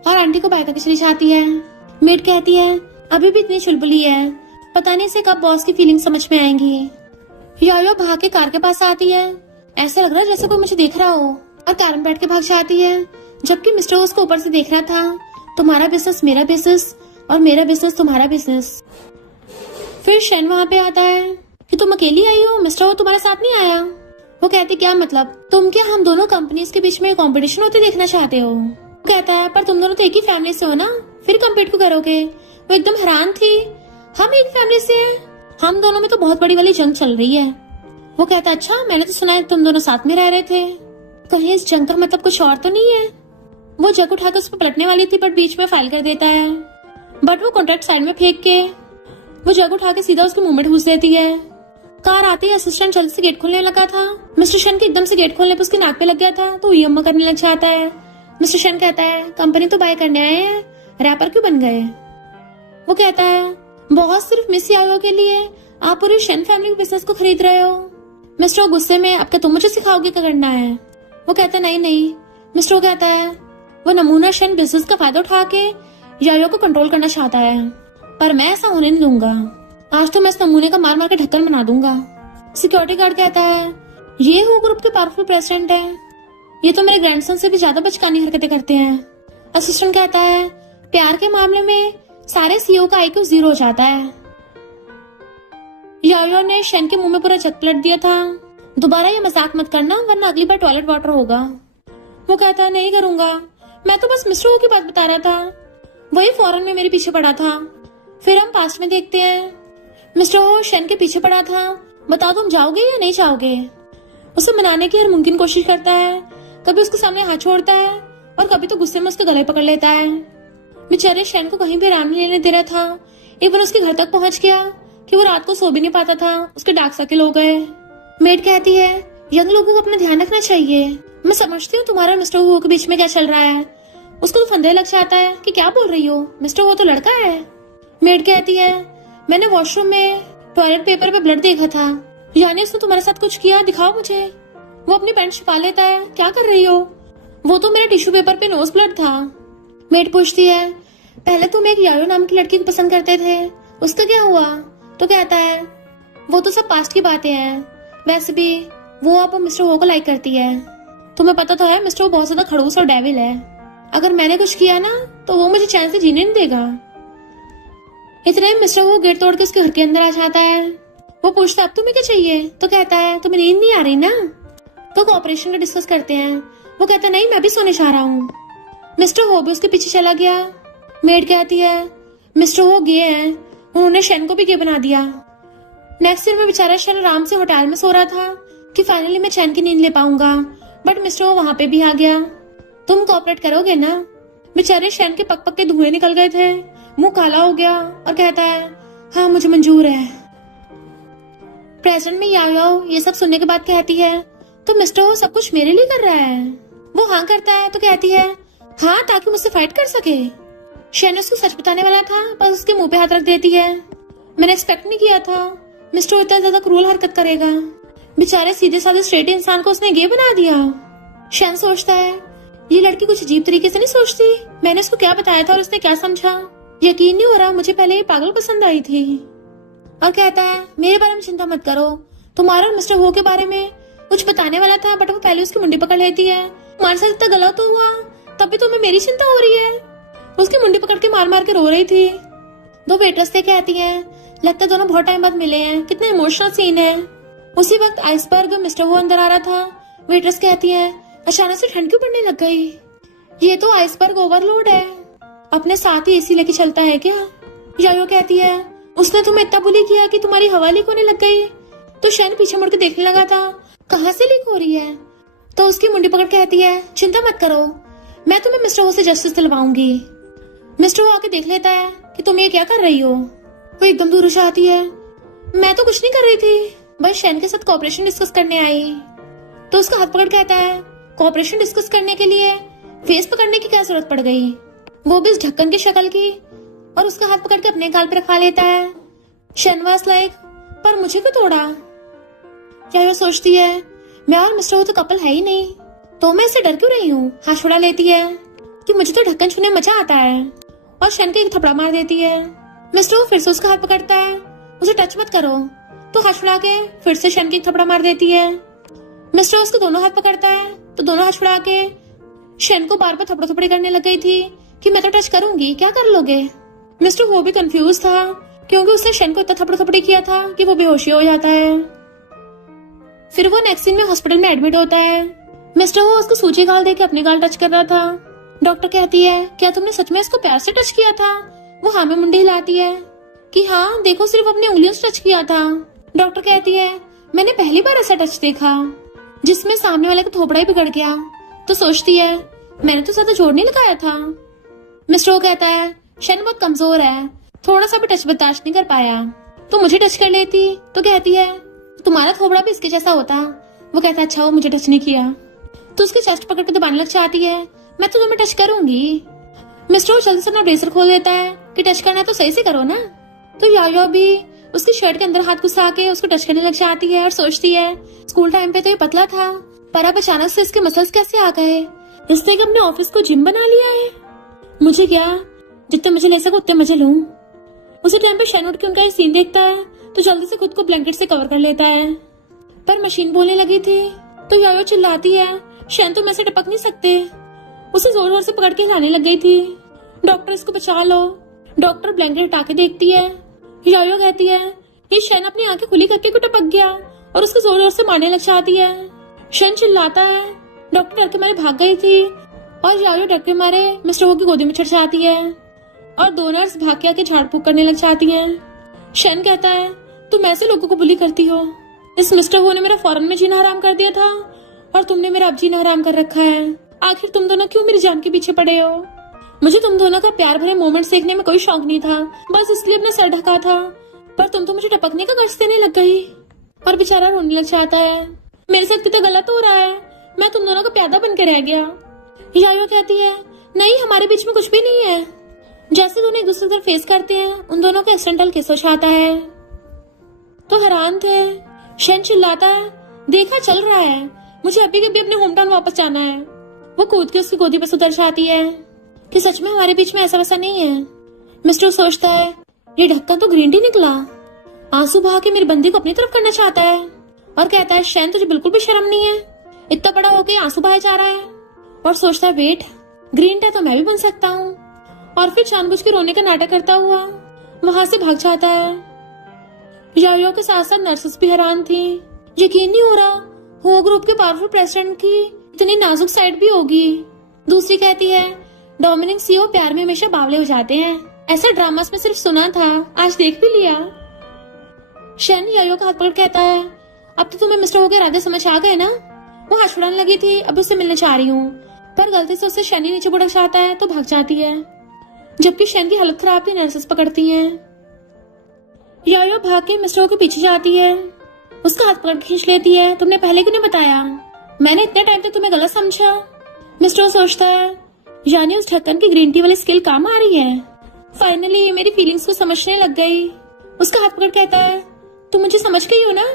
और आंटी को बाय करके चली जाती है। मेड कहती है अभी भी इतनी चुलबुली है, पता नहीं इसे कब बॉस की फीलिंग समझ में आएंगी। यायो भाग के कार के पास आती है। ऐसा लग रहा है जैसे कोई मुझे देख रहा हो, और कार में बैठ के भाग जाती है। जबकि मिस्टर उसको ऊपर से देख रहा था। तुम्हारा बिजनेस मेरा बिजनेस और मेरा बिजनेस तुम्हारा बिजनेस। फिर शन वहाँ पे आता है कि तुम अकेली आई हो, मिस्टर वो तुम्हारे साथ नहीं आया। वो कहती क्या मतलब, तुम क्या हम दोनों कंपनीज के बीच में कंपटीशन होते देखना चाहते हो? वो कहता है पर तुम दोनों तो एक ही फैमिली से हो ना, फिर कम्पीट क्यों करोगे? वो एकदम हैरान थी, हम एक फैमिली से हैं, हम दोनों में तो बहुत बड़ी वाली जंग चल रही है। वो कहता अच्छा मैंने तो सुना है तुम दोनों साथ में रह रहे थे, कहीं इस जंग का मतलब कुछ और तो नहीं है? वो जग उठाकर उस पर पलटने वाली थी बट बीच में फाइल कर देता है। बट वो कॉन्ट्रैक्ट साइड में फेंक के वो जग उठा के सीधा उसके मुंह में ठूस देती है। कार आते ही असिस्टेंट जल्दी से गेट खोलने लगा था। मिस्टर शन के एकदम से गेट खोलने पर उसकी नाक पे लग गया था तो यम्मा करने लग जाता है। मिस्टर शन कहता है कंपनी तो बाय करने आए हैं, रैपर क्यों बन गए? वो कहता है बॉस सिर्फ मिस यायो के लिए आप पूरी शन फैमिली के बिजनेस को खरीद रहे हो। मिस्टर गुस्से में, अब क्या तुम मुझे सिखाओगे क्या करना है? वो कहता है नहीं नहीं। मिस्टर कहता है वो नमूना शन बिजनेस का फायदा उठा के यायो को कंट्रोल करना चाहता है, पर मैं ऐसा होने नहीं दूंगा। आज तो मैं इस नमूने का मार मार के ढक्कन बना दूंगा। सिक्योरिटी गार्ड कहता है ये वो ग्रुप के पावरफुल प्रेसिडेंट है, ये तो मेरे ग्रैंडसन से भी ज्यादा बचकानी हरकतें करते हैं। असिस्टेंट कहता है प्यार के मामले में सारे सीईओ का आईक्यू 0 हो जाता है। यायो ने शन के मुंह में पूरा जग पलट दिया था। दोबारा ये मजाक मत करना वरना अगली बार टॉयलेट वाटर होगा। वो कहता है नहीं करूंगा, मैं तो बस मिस्टर हो की बात बता रहा था, वही फौरन में मेरे पीछे पड़ा था। फिर हम पास्ट में देखते हैं, मिस्टर हो शन के पीछे पड़ा था, बताओ तुम जाओगे या नहीं जाओगे। उसे मनाने की हर मुमकिन कोशिश करता है, कभी उसके सामने हाथ छोड़ता है और कभी तो गुस्से में उसके गले पकड़ लेता है। बेचारे शन को कहीं भी आराम नहीं लेने दे रहा था। एक बार उसके घर तक पहुंच गया कि वो रात को सो भी नहीं पाता था, उसके डार्क सर्किल हो गए। मेड कहती है यंग लोगों को अपना ध्यान रखना चाहिए। मैं समझती हूँ तुम्हारा मिस्टर हो के बीच में क्या चल रहा है। उसको तो फंदे लग जाता है कि क्या बोल रही हो, मिस्टर हो तो लड़का है। मेड कहती है मैंने वॉशरूम में टॉयलेट पेपर पे ब्लड देखा था, यानी उसने तुम्हारे साथ कुछ किया, दिखाओ मुझे। वो अपनी पैंट छिपा लेता है, क्या कर रही हो? वो तो मेरे टिश्यू पेपर पे नोज ब्लड था। मेड पूछती है पहले तुम एक यारो नाम की लड़की को पसंद करते थे, उसका क्या हुआ? तो कहता है वो तो सब पास्ट की बातें हैं, वैसे भी वो अब मिस्टर हो को लाइक करती है। तुम्हें पता तो है मिस्टर हो बहुत ज्यादा खड़ूस और डेविल है, अगर मैंने कुछ किया ना तो वो मुझे चैन से जीने नहीं देगा। इतने में मिस्टर वो गेट तोड़ के उसके घर के अंदर आ जाता है। वो पूछता अब तुम्हें क्या चाहिए? तो कहता है तुम्हें नींद नहीं आ रही ना? तो कोऑपरेशन का डिस्कस करते हैं। वो कहता है नहीं मैं भी सोने चाह रहा हूँ। मिस्टर हो भी उसके पीछे चला गया। मेड कहती है मिस्टर हो गे हैं, उन्होंने शन को भी गे बना दिया। नेक्स्ट दिन में बेचारा शन आराम से होटल में सो रहा था कि फाइनली मैं चैन की नींद ले पाऊंगा, बट मिस्टर वो वहां पे भी आ गया। तुम कोऑपरेट करोगे ना? बेचारे शन के पक पक के धुएं निकल गए थे, मुंह काला हो गया और कहता है हाँ मुझे मंजूर है। प्रेजेंट में याओ ये सब सुनने के बाद कहती है तो मिस्टर वो सब कुछ मेरे लिए कर रहा है? वो हाँ करता है तो कहती है हाँ ताकि मुझसे फाइट कर सके। शन उसको सच बताने वाला था पर उसके मुंह पे हाथ रख देती है। मैंने एक्सपेक्ट नहीं किया था मिस्टर इतना ज्यादा क्रूर हरकत करेगा। बेचारे सीधे साधे स्ट्रेट इंसान को उसने गे बना दिया। शन सोचता है ये लड़की कुछ अजीब तरीके से नहीं सोचती, मैंने उसको क्या बताया था और उसने क्या समझा। यकीन नहीं हो रहा मुझे पहले ये पागल पसंद आई थी। और कहता है मेरे बारे में चिंता मत करो, तुम्हारा और मिस्टर हो के बारे में कुछ बताने वाला था बट वो पहले उसकी मुंडी पकड़ लेती है। तुम्हारे साथ इतना गलत तो हुआ तब भी तुम्हें मेरी चिंता हो रही है। उसकी मुंडी पकड़ के मार मार के रो रही थी। दो वेटर्स से कहती है लगता है दोनों बहुत टाइम बाद मिले हैं, कितना इमोशनल सीन है। उसी वक्त आइसबर्ग मिस्टर वो अंदर आ रहा था। वेटर्स कहती है अचानक से ठंड क्यों पड़ने लग गई? ये तो आइसबर्ग ओवरलोड है, अपने साथ ही एसी लेके चलता है क्या? यायो कहती है उसने तुम्हें इतना बुली किया कि तुम्हारी हवा लीक होने लग गई। तो शन पीछे मुड़ के देखने लगा था, कहाँ से लीक हो रही है? तो उसकी मुंडी पकड़ कहती है चिंता मत करो, मैं तुम्हें मिस्टर हो से जस्टिस दिलवाऊंगी। मिस्टर हो आके देख लेता है कि तुम ये क्या कर रही हो। वो एकदम दूर से आती है, मैं तो कुछ नहीं कर रही थी, बस शन के साथ कोऑपरेशन डिस्कस करने आई। तो उसका हाथ पकड़ कहता है कोऑपरेशन डिस्कस करने के लिए फेस पकड़ने की क्या जरूरत पड़ गई, वो भी इस ढक्कन की शक्ल की, और उसका हाथ पकड़ के अपने गाल पे रखा लेता है। शन वाज लाइक पर मुझे क्यों तोड़ा? क्या वो सोचती है मैं और मिस्टर हो तो कपल है ही नहीं, तो मैं इससे डर क्यों रही हूँ। हाथ छुड़ा लेती है कि मुझे तो ढक्कन छूने मजा आता है और शन को एक थपड़ा मार देती है। मिस्टर वो फिर से उसका हाथ पकड़ता है, मुझे टच मत करो, तो हाथ छुड़ा के फिर से शन की एक थपड़ा मार देती है। मिस्टर उसको दोनों हाथ पकड़ता है तो दोनों हाथ छुड़ा के शन को बार बार थपड़ा थपड़ी करने लग गई थी कि मैं तो टच करूंगी, क्या कर लोगे। मिस्टर वो भी कंफ्यूज था क्योंकि उसने शन को इतना थपड़ा थपड़ी किया था कि वो बेहोशी हो जाता है। फिर वो नेक्स्ट दिन में हॉस्पिटल में एडमिट होता है। मिस्टर वो उसको सूजी गाल दे के अपने गाल टच कर रहा था। डॉक्टर कहती है क्या तुमने सच में इसको प्यार से टच किया था? वो हाँ में मुंडी हिलाती है कि हाँ देखो सिर्फ अपनी उंगलियों से टच किया था। डॉक्टर कहती है मैंने पहली बार ऐसा टच देखा जिसमें सामने वाले का थोपड़ा ही बिगड़ गया। तो सोचती है मैंने तो ज्यादा जोर नहीं लगाया था। मिस्टर वो कहता है शन बहुत कमजोर है, थोड़ा सा भी टच बर्दाश्त नहीं कर पाया, तो मुझे टच कर लेती। तो कहती है तुम्हारा थोबड़ा भी इसके जैसा होता। वो कहता है अच्छा वो मुझे टच नहीं किया। तो उसकी चेस्ट पकड़ के दबाने लग जाती है, मैं तो तुम्हें टच करूंगी। मिस्टर वो जल्दी से अपना ब्रेसर खोल देता है कि टच करना तो सही से करो ना। तो यायो भी उसकी शर्ट के अंदर हाथ घुसा के उसको टच करने लग जाती है और सोचती है स्कूल टाइम पे तो ये पतला था, पर अब अचानक से इसके मसल्स कैसे आ गए। इसने अपने ऑफिस को जिम बना लिया है। मुझे क्या, जितने मजे ले सको उतने मजे लूं। उसी टाइम पे शैन उठ के उनका ये सीन देखता है तो जल्दी से खुद को ब्लैंकेट से कवर कर लेता है। पर मशीन बोलने लगी थी तो यायो चिल्लाती है, शैन तुम ऐसे टपक नहीं सकते। उसे जोर जोर से पकड़ के हिलाने लग गई थी। डॉक्टर इसको बचा लो। डॉक्टर ब्लैंकेट हटा के देखती है। यायो कहती है ये शैन अपनी आंखें खुली करके क्यों टपक गया, और उसको जोर जोर से मारने लग जाती है। शैन चिल्लाता है। डॉक्टर डर के मारे भाग गई थी और यायो डर के मारे मिस्टर हो की गोदी में चढ़ जाती है और दो नर्स भाग के आके झाड़ फूक करने लग जाती हैं। शैन कहता है तुम ऐसे लोगों को बुली करती हो। इस मिस्टर हो ने मेरा फॉरेन में जीना हराम कर दिया था और तुमने मेरा अब जीना हराम कर रखा है। आखिर तुम दोनों क्यों मेरी जान के पीछे पड़े हो? मुझे तुम दोनों का प्यार भरे मोमेंट्स देखने में कोई शौक नहीं था, बस इसलिए अपना सर ढका था। पर तुम तो मुझे टपकने का कर्ज देने लग गई। और बेचारा रोने लग जाता है। मेरे साथ कितना गलत हो रहा है, मैं तुम दोनों का प्यादा बन के रह गया। यायो कहती है नहीं, हमारे बीच में कुछ भी नहीं है। जैसे दोनों एक दूसरे को फेस करते हैं उन दोनों का एक्सीडेंटल किस हो जाता है। तो हैरान थे। शैन चिल्लाता है देखा चल रहा है, मुझे अभी के भी अपने होम टाउन वापस जाना है। वो कूद के उसकी गोदी पर उतर जाती है कि सच में हमारे बीच में ऐसा वैसा नहीं है। मिस्टर सोचता है ये ढक्कन तो ग्रीन टी निकला। आंसू बहा के मेरी बंदी को अपनी तरफ करना चाहता है और कहता है शैन तुझे बिल्कुल भी शर्म नहीं है, इतना बड़ा होके आंसू बहाया जा रहा है। और सोचता है वेट, ग्रीन टी तो मैं भी बन सकता हूँ। और फिर जानबूझ के रोने का नाटक करता हुआ वहां से भाग जाता है। यायो के साथ साथ नर्सेस भी हैरान थी। यकीन नहीं हो रहा हो ग्रुप के पावरफुल प्रेसिडेंट की इतनी नाजुक साइड भी होगी। दूसरी कहती है डोमिनिक सीओ प्यार में हमेशा बावले हो जाते हैं, ऐसा ड्रामास में सिर्फ सुना था, आज देख भी लिया। शैन यायो का हाथ पकड़ कहता है अब तो तुम्हें मिस्टर हो के इरादे समझ आ गए ना। वो हाथ छुड़ाने लगी थी, अब उससे मिलने चाह रही हूँ, पर गलती से उससे शैन ही नीचे बुढ़क जाता है तो भाग जाती है। जबकि शैन की हालत खराब थी, नर्सेस पकड़ती हैं। यायो भाग के मिस्टर हो के पीछे जाती है, उसका हाथ पकड़ खींच लेती है। तुमने पहले क्यों नहीं बताया? मैंने इतने टाइम तक तुम्हें गलत समझा। मिस्टर सोचता है यानी उस ढक्कन की ग्रीन टी वाली स्किल काम आ रही है। फाइनली मेरी फीलिंग्स को समझने लग गई। उसका हाथ पकड़ कहता है तुम मुझे समझ गई हो ना?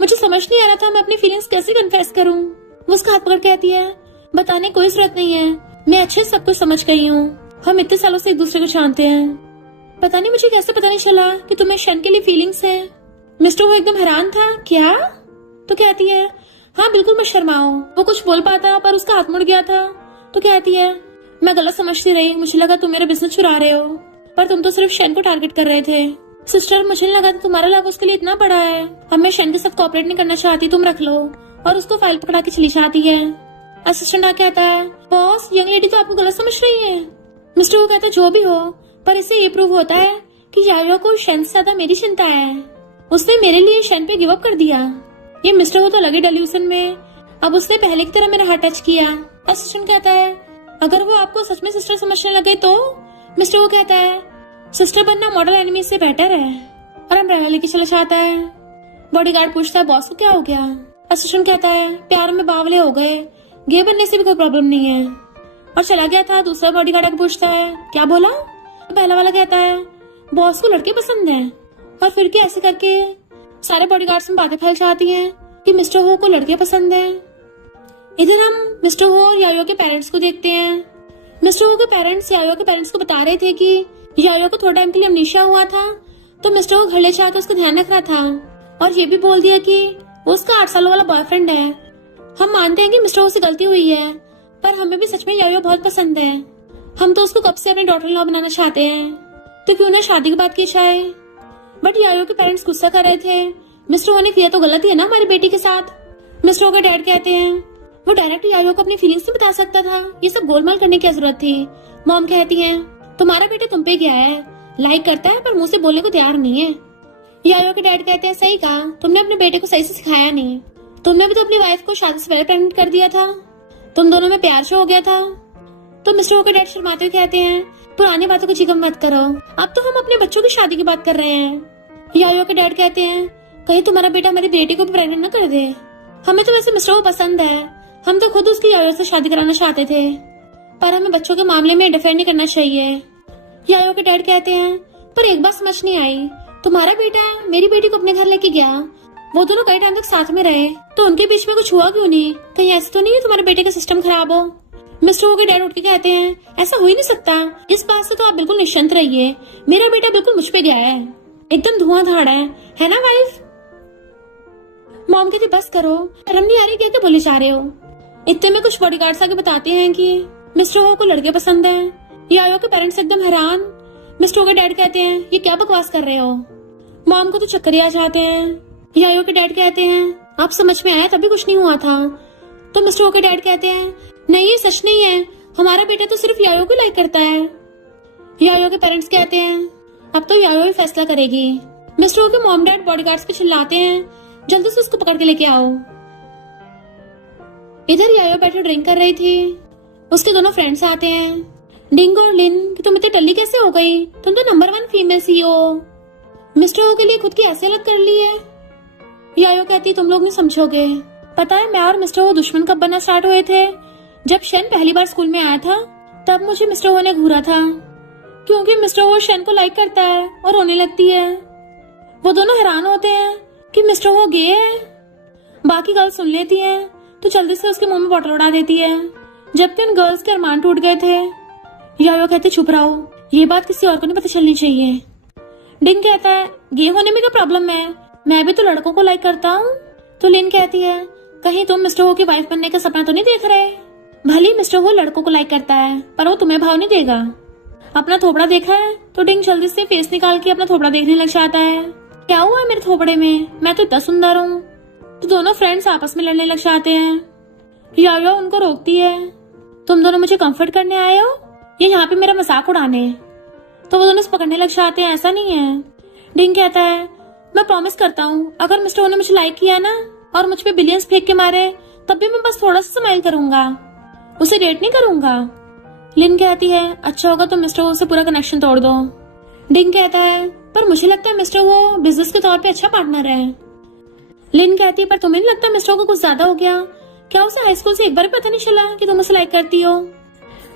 मुझे समझ नहीं आ रहा था मैं अपनी फीलिंग्स कैसे कन्फेस करूं। वो उसका हाथ पकड़ कहती है बताने कोई जरूरत नहीं है, मैं अच्छे से सब कुछ समझ गई हूँ। हम इतने सालों से एक दूसरे को जानते हैं, पता नहीं मुझे कैसे पता नहीं चला कि तुम्हें शैन के लिए फीलिंग्स है। मिस्टर वो एकदम हैरान था। क्या? तो कहती है हाँ बिल्कुल मत शर्माओ। वो कुछ बोल पाता पर उसका हाथ मुड़ गया था। तो कहती है मैं गलत समझती रही, मुझे लगा तुम मेरा बिजनेस चुरा रहे हो, पर तुम तो सिर्फ शैन को टारगेट कर रहे थे। सिस्टर मुझे नहीं लगा था तुम्हारा लव उसके लिए इतना बड़ा है। अब मैं शैन के साथ कोऑपरेट नहीं करना चाहती, तुम रख लो। और उसको फाइल पकड़ा के चली जाती है। असिस्टेंट आके कहता है बॉस यंग लेडी तो आपको गलत समझ रही है। मिस्टर वो कहता है जो भी हो, पर इससे ये प्रूव होता है कि यायो को शैन से ज्यादा मेरी चिंता है। उसने मेरे लिए शैन पे गिव अप कर दिया। ये मिस्टर वो तो लगे डेल्यूशन में, अब उसने पहले की तरह मेरा हाथ टच किया। असिस्टेंट कहता है अगर वो आपको सच में सिस्टर समझने लगे तो? मिस्टर वो कहता है सिस्टर बनना मॉडल एनिमी से बेटर है। और अम्ब्रेला लेके चला जाता है। बॉडीगार्ड पूछता है बॉस को क्या हो गया? असिस्टेंट कहता है प्यार में बावले हो गए, गे बनने से भी कोई प्रॉब्लम नहीं है। और चला गया था। दूसरा बॉडीगार्ड आके पूछता है क्या बोला? तो पहला वाला कहता है बॉस को लड़के पसंद है। और फिर क्या ऐसे करके सारे बॉडीगार्ड्स में बातें फैल जाती हैं कि मिस्टर हो को लड़के पसंद है। इधर हम मिस्टर हो और यायो के पेरेंट्स को देखते हैं। मिस्टर हो के पेरेंट्स यायो के पेरेंट्स को बता रहे थे कि यायो को थोड़ा टाइम के लिए अमनीशिया हुआ था, तो मिस्टर को घर ले जाकर उसका ध्यान रख रहा था। और ये भी बोल दिया कि वो उसका 8 सालों वाला बॉयफ्रेंड है। हम मानते हैं कि मिस्टर हो से गलती हुई है, पर हमें भी सच में यायो बहुत पसंद है। हम तो उसको कब से अपने डॉटर इन लॉ बनाना चाहते हैं, तो क्यों ना शादी की बात की जाए। बट यायो के पेरेंट्स गुस्सा कर रहे थे। मिस्टर हो ने किया तो गलत ही है ना हमारी बेटी के साथ। मिस्टर हो के डैड कहते हैं वो डायरेक्ट यायो को अपनी फीलिंग्स तो बता सकता था, ये सब गोलमाल करने की जरूरत थी। मॉम कहती है तुम्हारा बेटा तुम पे गया है, लाइक करता है पर मुंह से बोलने को तैयार नहीं है। यायो के डैड कहते हैं सही कहा, तुमने अपने बेटे को सही से सिखाया नहीं। तुमने भी तो अपनी वाइफ को शादी से पहले प्रेग्नेंट कर दिया था, तुम दोनों में प्यार जो हो गया था। तो मिस्टर हो के डैड शर्माते हुए कहते हैं पुरानी बातों को जिक्र मत करो, अब तो हम अपने बच्चों की शादी की बात कर रहे हैं। यायो के डैड कहते हैं कहीं तुम्हारा बेटा हमारी बेटी को भी प्रेग्नेंट न कर दे। हमें तो वैसे मिस्टर को पसंद है, हम तो खुद उसकी यायो से शादी कराना चाहते थे, पर हमें बच्चों के मामले में इंटरफेयर नहीं करना चाहिए। यायो के डैड कहते हैं पर एक बात समझ नहीं आई, तुम्हारा बेटा मेरी बेटी को अपने घर लेके गया, वो दोनों कई टाइम तक साथ में रहे, तो उनके बीच में कुछ हुआ क्यों नहीं? कहीं ऐसा तो नहीं है तुम्हारे बेटे का सिस्टम खराब हो? मिस्टर वो के डैड उठ के कहते हैं ऐसा हो ही नहीं सकता, इस बात से तो आप बिल्कुल निश्चिंत रहिए, मेरा बेटा बिल्कुल मुझ पे गया है, एकदम धुआंधार है ना वाइफ? मॉम कहती बस करो, शर्म नहीं आ रही क्या बोले जा रहे हो? इतने में कुछ बॉडीगार्ड्स आके बताते हैं कि मिस्टर वो को लड़के पसंद है। यायो के पेरेंट्स एकदम हैरान। मिस्टर वो के डैड कहते हैं ये क्या बकवास कर रहे हो? मॉम को तो चक्कर ही आ जाते हैं। यायो के डैड कहते हैं आप समझ में आया तभी कुछ नहीं हुआ था। तो मिस्टर वो के डैड कहते हैं नहीं ये सच नहीं है, हमारा बेटा तो सिर्फ यायो को लाइक करता है। यायो के पेरेंट्स कहते हैं अब तो यायो ही फैसला करेगी। मिस्टर वो के मॉम डैड बॉडीगार्ड्स पे चिल्लाते हैं जल्दी से उसको पकड़ के लेके आओ। इधर यायो बैठे ड्रिंक कर रही थी, उसके दोनों फ्रेंड्स आते हैं। डिंग और लिन कि तुम इतनी टल्ली कैसे हो गई, तुम तो नंबर 1 फीमेल सीईओ। मिस्टर ओ के लिए खुद की ऐसे हालत कर ली है। यायो कहती तुम लोग नहीं समझोगे, पता है मैं और मिस्टर ओ दुश्मन कब बनना स्टार्ट हुए थे? जब शेन पहली बार स्कूल में आया था तब मुझे मिस्टर ओ ने घूरा था, क्योंकि मिस्टर ओ शेन को लाइक करता है और रोने लगती है। वो दोनों हैरान होते हैं कि मिस्टर ओ गे है। बाकी गर्ल्स सुन लेती हैं तो जल्दी से उसके मुंह में बॉटल उड़ा देती है, जबकि उन गर्ल्स के अरमान टूट गए थे। यायो कहते चुप रहो, ये बात किसी और को नहीं पता चलनी चाहिए। डिंग कहता है गे होने में क्या प्रॉब्लम है, मैं भी तो लड़कों को लाइक करता हूँ। तो लिन कहती है कहीं तुम मिस्टर हो की वाइफ बनने का सपना तो नहीं देख रहे? भले मिस्टर हो लड़कों को लाइक करता है पर वो तुम्हें भाव नहीं देगा। अपना थोपड़ा देखा है? तो डिंग जल्दी से फेस निकाल के अपना थोपड़ा देखने लग जाता है। क्या हुआ है मेरे थोपड़े में, मैं तो इतना सुंदर हूँ। तो दोनों फ्रेंड्स आपस में लड़ने लग जाते हैं। यायो उनको रोकती है तुम दोनों मुझे कंफर्ट करने आए हो या यहाँ पे मेरा मजाक उड़ाने? तो वो दोनों पकड़ने लग जाते हैं ऐसा नहीं है। डिंग कहता है मैं प्रॉमिस करता हूँ अगर मिस्टर ओ ने मुझे लाइक किया ना और मुझ पे बिलियंस फेंक के मारे तब भी मैं बस थोड़ा सा स्माइल करूंगा, उसे डेट नहीं करूंगा। लिन कहती है अच्छा होगा तो मिस्टर ओ से पूरा कनेक्शन तोड़ दो। डिंग कहता है पर मुझे लगता है मिस्टर वो बिजनेस के तौर पे अच्छा पार्टनर है। लिन कहती है पर तुम्हें नहीं लगता मिस्टर को कुछ ज्यादा हो गया? क्या उसे हाई स्कूल से एक बार पता नहीं चला कि तुम उसे लाइक करती हो?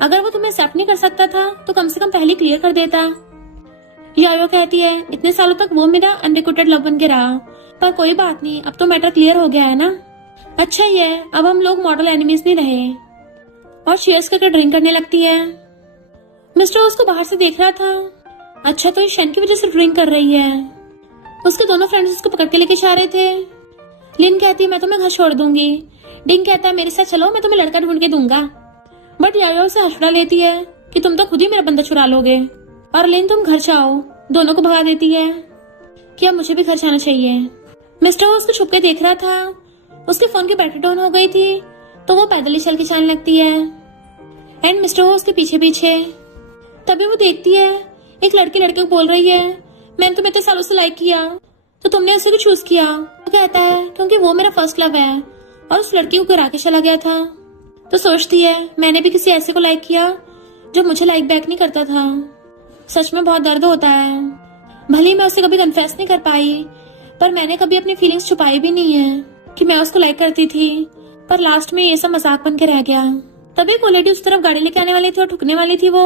अगर वो तुम्हें एक्सेप्ट नहीं कर सकता था तो कम से कम पहले क्लियर कर देता। यायो कहती है इतने सालों तक वो मेरा अनरिक्रूटेड लव बन के रहा, पर कोई बात नहीं अब तो मैटर क्लियर हो गया है ना। अच्छा ही है अब हम लोग मॉडल एनिमीज नहीं रहे। और चीयर्स करके ड्रिंक करने लगती है। मिस्टर उसको बाहर से देख रहा था। अच्छा तो ये शन की वजह से ड्रिंक कर रही है। उसके दोनों फ्रेंड्स उसको पकड़ के लेके जा रहे थे। लिन कहती है मैं तुम्हें घर छोड़ दूंगी। डिंग कहता है मेरे साथ चलो मैं तुम्हें लड़का ढूंढ के दूंगा। बट यायो से हंसड़ा लेती है कि तुम तो खुद ही मेरा बंदा चुरा लोगे। और लिन तुम घर जाओ, दोनों को भगा देती है कि अब मुझे भी घर जाना चाहिए। मिस्टर उसको छुप के देख रहा था। उसके फोन की बैटरी डाउन हो गई थी तो वो पैदल ही चल के जाने लगती है। एंड मिस्टर उसके पीछे पीछे। तभी वो देखती है एक लड़के को बोल रही है मैंने तुम्हें इतने सालों से लाइक किया तो तुमने उसे क्यों चूज किया? वो कहता है क्योंकि वो मेरा फर्स्ट लव है और उस लड़की को गिरा के चला गया था। तो सोचती है मैंने भी किसी ऐसे को लाइक किया जो मुझे लाइक बैक नहीं करता था। सच में बहुत दर्द होता है। भले मैं उसे कभी कन्फेस नहीं कर पाई पर मैंने कभी अपनी फीलिंग्स छुपाई भी नहीं है कि मैं उसको लाइक करती थी, पर लास्ट में ये सब मजाक बन के रह गया। तभी एक लेडी उस तरफ गाड़ी लेके आने वाली थी और ठुकने वाली थी। वो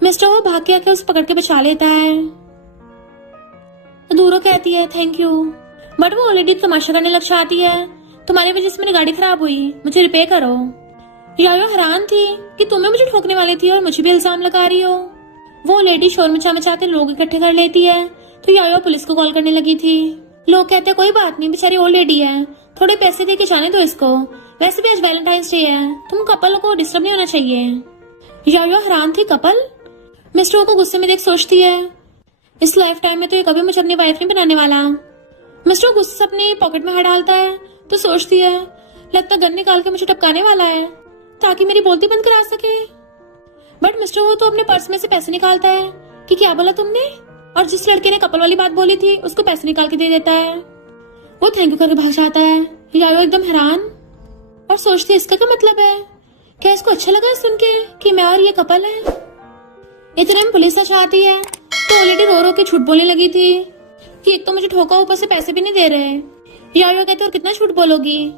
मिस्टर वो भाग के आके उसे पकड़ के बचा लेता है। तो दूरो कहती है थैंक यू, बट वो लेडी तमाशा करने लग जाती है तुम्हारी वजह से मेरी गाड़ी खराब हुई, मुझे रिपेयर करो। यायो हैरान थी कि तुम्हें मुझे ठोकने वाली थी और मुझे भी इल्जाम लगा रही हो। वो लेडी शोर मचाते लोग इकट्ठे कर लेती है तो यायो पुलिस को कॉल करने लगी थी। लोग कहते हैं कोई बात नहीं बेचारी ओल्ड लेडी है, थोड़े पैसे दे के जाने दो इसको, वैसे भी आज वैलेंटाइंस डे है, तुम कपल को डिस्टर्ब नहीं होना चाहिए। यायो हैरान थी कपल। मिस्टर को गुस्से में देख सोचती है इस लाइफ टाइम में तो ये कभी मुझे अपनी वाइफ नहीं बनाने वाला। मिस्टर गुस्से से अपनी पॉकेट में हाथ डालता है तो सोचती है लगता गन निकाल के मुझे टपकाने वाला है ताकि मेरी बोलती बंद करा सके। बट मिस्टर वो तो अपने पर्स में से पैसे निकालता है कि क्या बोला तुमने, और जिस लड़के ने कपल वाली बात बोली थी उसको पैसे निकाल के दे देता है। वो थैंक यू करके भाग जाता है। यायो एकदम हैरान और सोचती है इसका क्या मतलब है, क्या इसको अच्छा लगा सुन के कि मैं और ये कपल है। इतने में पुलिस आ जाती है तो ऑलरेडी रो रो के झूठ बोलने लगी थी कि एक तो मुझे ठोका ऊपर से पैसे भी नहीं दे रहे। यायो कहते और कितना झूठ बोलोगी?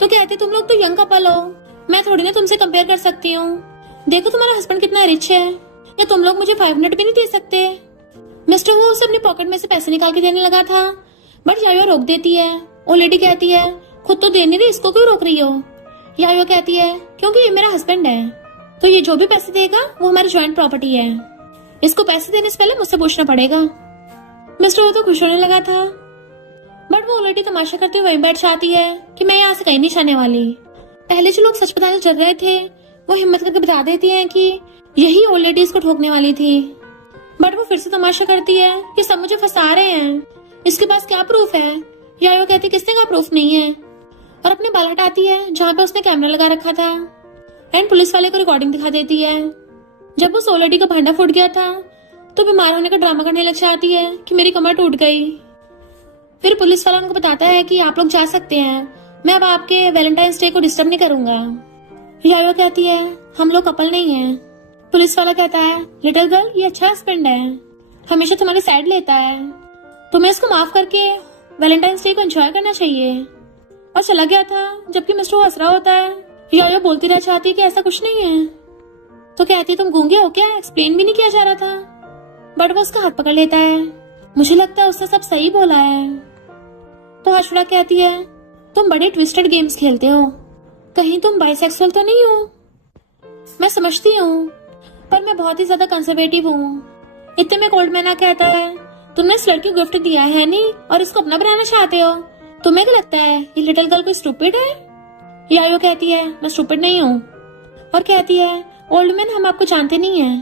तो कहते तुम लोग तो यंग कपल हो, मैं थोड़ी ना तुमसे कंपेयर कर सकती हूँ, देखो तुम्हारा हस्बैंड कितना रिच है, या तुम लोग मुझे 5 मिनट भी नहीं दे सकते। मिस्टर वो उसे अपनी पॉकेट में से पैसे निकाल के देने लगा था, बट यायो रोक देती है। वो लेडी कहती है खुद तो दे नहीं रही, इसको क्यों रोक रही हो? यायो कहती है क्योंकि ये मेरा हस्बैंड है, तो ये जो भी पैसे देगा वो हमारी ज्वाइंट प्रॉपर्टी है, इसको पैसे देने से पहले मुझसे पूछना पड़ेगा। मिस्टर वो तो खुश होने लगा था, बट वो लेडी तमाशा करते हुए वहीं बैठ जाती है कि मैं यहाँ से कहीं नहीं जाने वाली। पहले जो लोग सच बताने चल रहे थे वो हिम्मत करके बता देती हैं कि यही ओल्ड लेडी इसको ठोकने वाली थी, बट वो फिर से तमाशा करती है कि सब मुझे फंसा रहे हैं, इसके पास क्या प्रूफ है? यायो कहती किसने का प्रूफ नहीं है, और अपने बाल हटाती है जहाँ पे उसने कैमरा लगा रखा था एंड पुलिस वाले को रिकॉर्डिंग दिखा देती है। जब वो सोलडी का भांडा फूट गया था तो बीमार होने का ड्रामा करने लग जाती है कि मेरी कमर टूट गई। फिर पुलिस वाला उनको बताता है कि आप लोग जा सकते हैं, मैं अब आपके वैलेंटाइंस डे को डिस्टर्ब नहीं करूंगा। यायो कहती है हम लोग कपल नहीं है। पुलिस वाला कहता है लिटिल गर्ल ये अच्छा हस्बैंड है, हमेशा तुम्हारी साइड लेता है, तुम्हें इसको माफ करके वैलेंटाइंस डे को एंजॉय करना चाहिए। और चला गया था। जबकि मिस्टर हंस रहा होता है। यायो बोलती रह जाती है कि ऐसा कुछ नहीं है, तो कहती तुम गूंगे हो क्या, एक्सप्लेन भी नहीं किया जा रहा था। बट वो उसका हाथ पकड़ लेता है, मुझे लगता है उसने सब सही बोला है। तो हर्षड़ा कहती है तुम बड़े ट्विस्टेड गेम्स खेलते हो, कहीं तुम बाइसेक्सुअल तो नहीं हो? मैं समझती हूँ, पर मैं बहुत ही ज्यादा कंजर्वेटिव हूँ। इतने में गोल्डमैन कहता है तुमने इस लड़की को गिफ्ट दिया है नहीं और इसको अपना बनाना चाहते हो, तुम्हें क्या लगता है ये लिटिल गर्ल कोई स्टूपिड है? यायो कहती है मैं स्टूपिड नहीं हूँ, और कहती है ओल्डमैन हम आपको जानते नहीं है।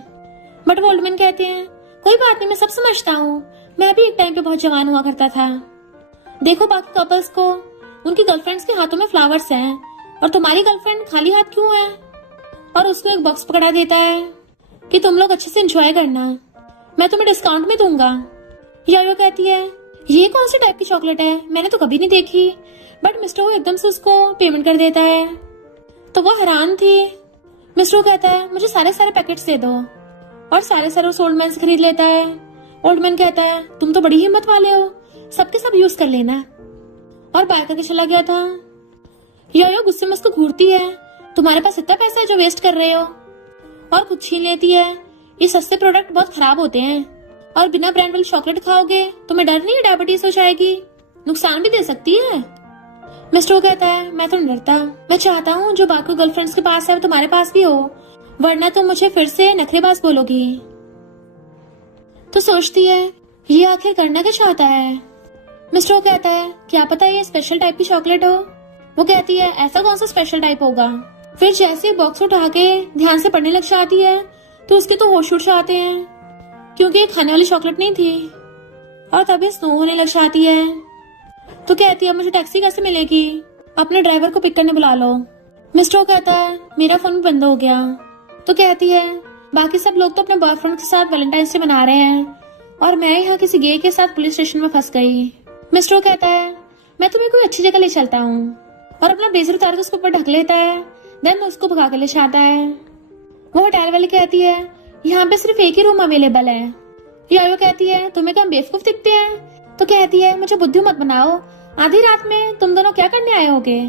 बट वो ओल्डमैन कहते हैं कोई बात नहीं, मैं सब समझता हूँ, मैं भी एक टाइम पे बहुत जवान हुआ करता था। देखो बाकी कपल्स को उनकी गर्लफ्रेंड्स के हाथों में फ्लावर्स हैं, और तुम्हारी गर्लफ्रेंड खाली हाथ क्यों है? और उसको एक बॉक्स पकड़ा देता है कि तुम लोग अच्छे से एंजॉय करना, मैं तुम्हें डिस्काउंट में दूंगा। यायो कहती है ये कौन सी टाइप की चॉकलेट है, मैंने तो कभी नहीं देखी। बट मिस्टर वो एकदम से उसको पेमेंट कर देता है, तो वो हैरान थी। मिस्टर वो कहता है मुझे सारे पैकेट्स दे दो, और सारे उस ओल्ड मैन से खरीद लेता है। ओल्ड मैन कहता है तुम तो बड़ी हिम्मत वाले हो, सबके सब यूज कर लेना, और बाय करके चला गया था। यायो गुस्से में उसको घूरती है तुम्हारे पास इतना पैसा है जो वेस्ट कर रहे हो, और खुद छीन लेती है। ये सस्ते प्रोडक्ट बहुत खराब होते हैं, और बिना ब्रांड वाली चॉकलेट खाओगे तुम्हें डर नहीं है डायबिटीज हो जाएगी, नुकसान भी दे सकती है। मिस्टर वो कहता है मैं तो नहीं डरता, मैं चाहता हूँ जो बाकी गर्लफ्रेंड्स के पास है वो तुम्हारे पास भी हो, वरना तुम मुझे फिर से नखरेबाज बोलोगी। तो सोचती है ये आखिर करना क्या चाहता है। मिस्टर वो कहता है क्या पता ये स्पेशल टाइप की चॉकलेट हो। वो कहती है ऐसा कौन सा स्पेशल टाइप होगा। फिर जैसे बॉक्स उठा के ध्यान से पढ़ने लग जाती है तो उसके तो होश उड़ जाते हैं, क्योंकि ये खाने वाली चॉकलेट नहीं थी। और तभी स्नो होने लग जाती है। तो कहती है मुझे टैक्सी कैसे मिलेगी, अपने ड्राइवर को पिक करने बुला लो। मिस्टर वो कहता है मेरा फोन भी बंद हो गया। तो कहती है बाकी सब लोग तो अपने बॉयफ्रेंड के साथ वैलेंटाइंस डे मना रहे हैं, और मैं यहाँ किसी गे के साथ पुलिस स्टेशन में फंस गई। मिस्टर वो कहता है मैं तुम्हें कोई अच्छी जगह ले चलता हूँ, और अपना ब्लेजर उतार के उसके ऊपर ढक लेता है, देन उसको भगा कर ले जाता है। वो होटल वाली कहती है यहाँ पे सिर्फ एक ही रूम अवेलेबल है। यायो कहती है तुम्हें क्या बेवकूफ दिखते हैं। तो कहती है मुझे बुद्धू मत बनाओ, आधी रात में तुम दोनों क्या करने आए होगे,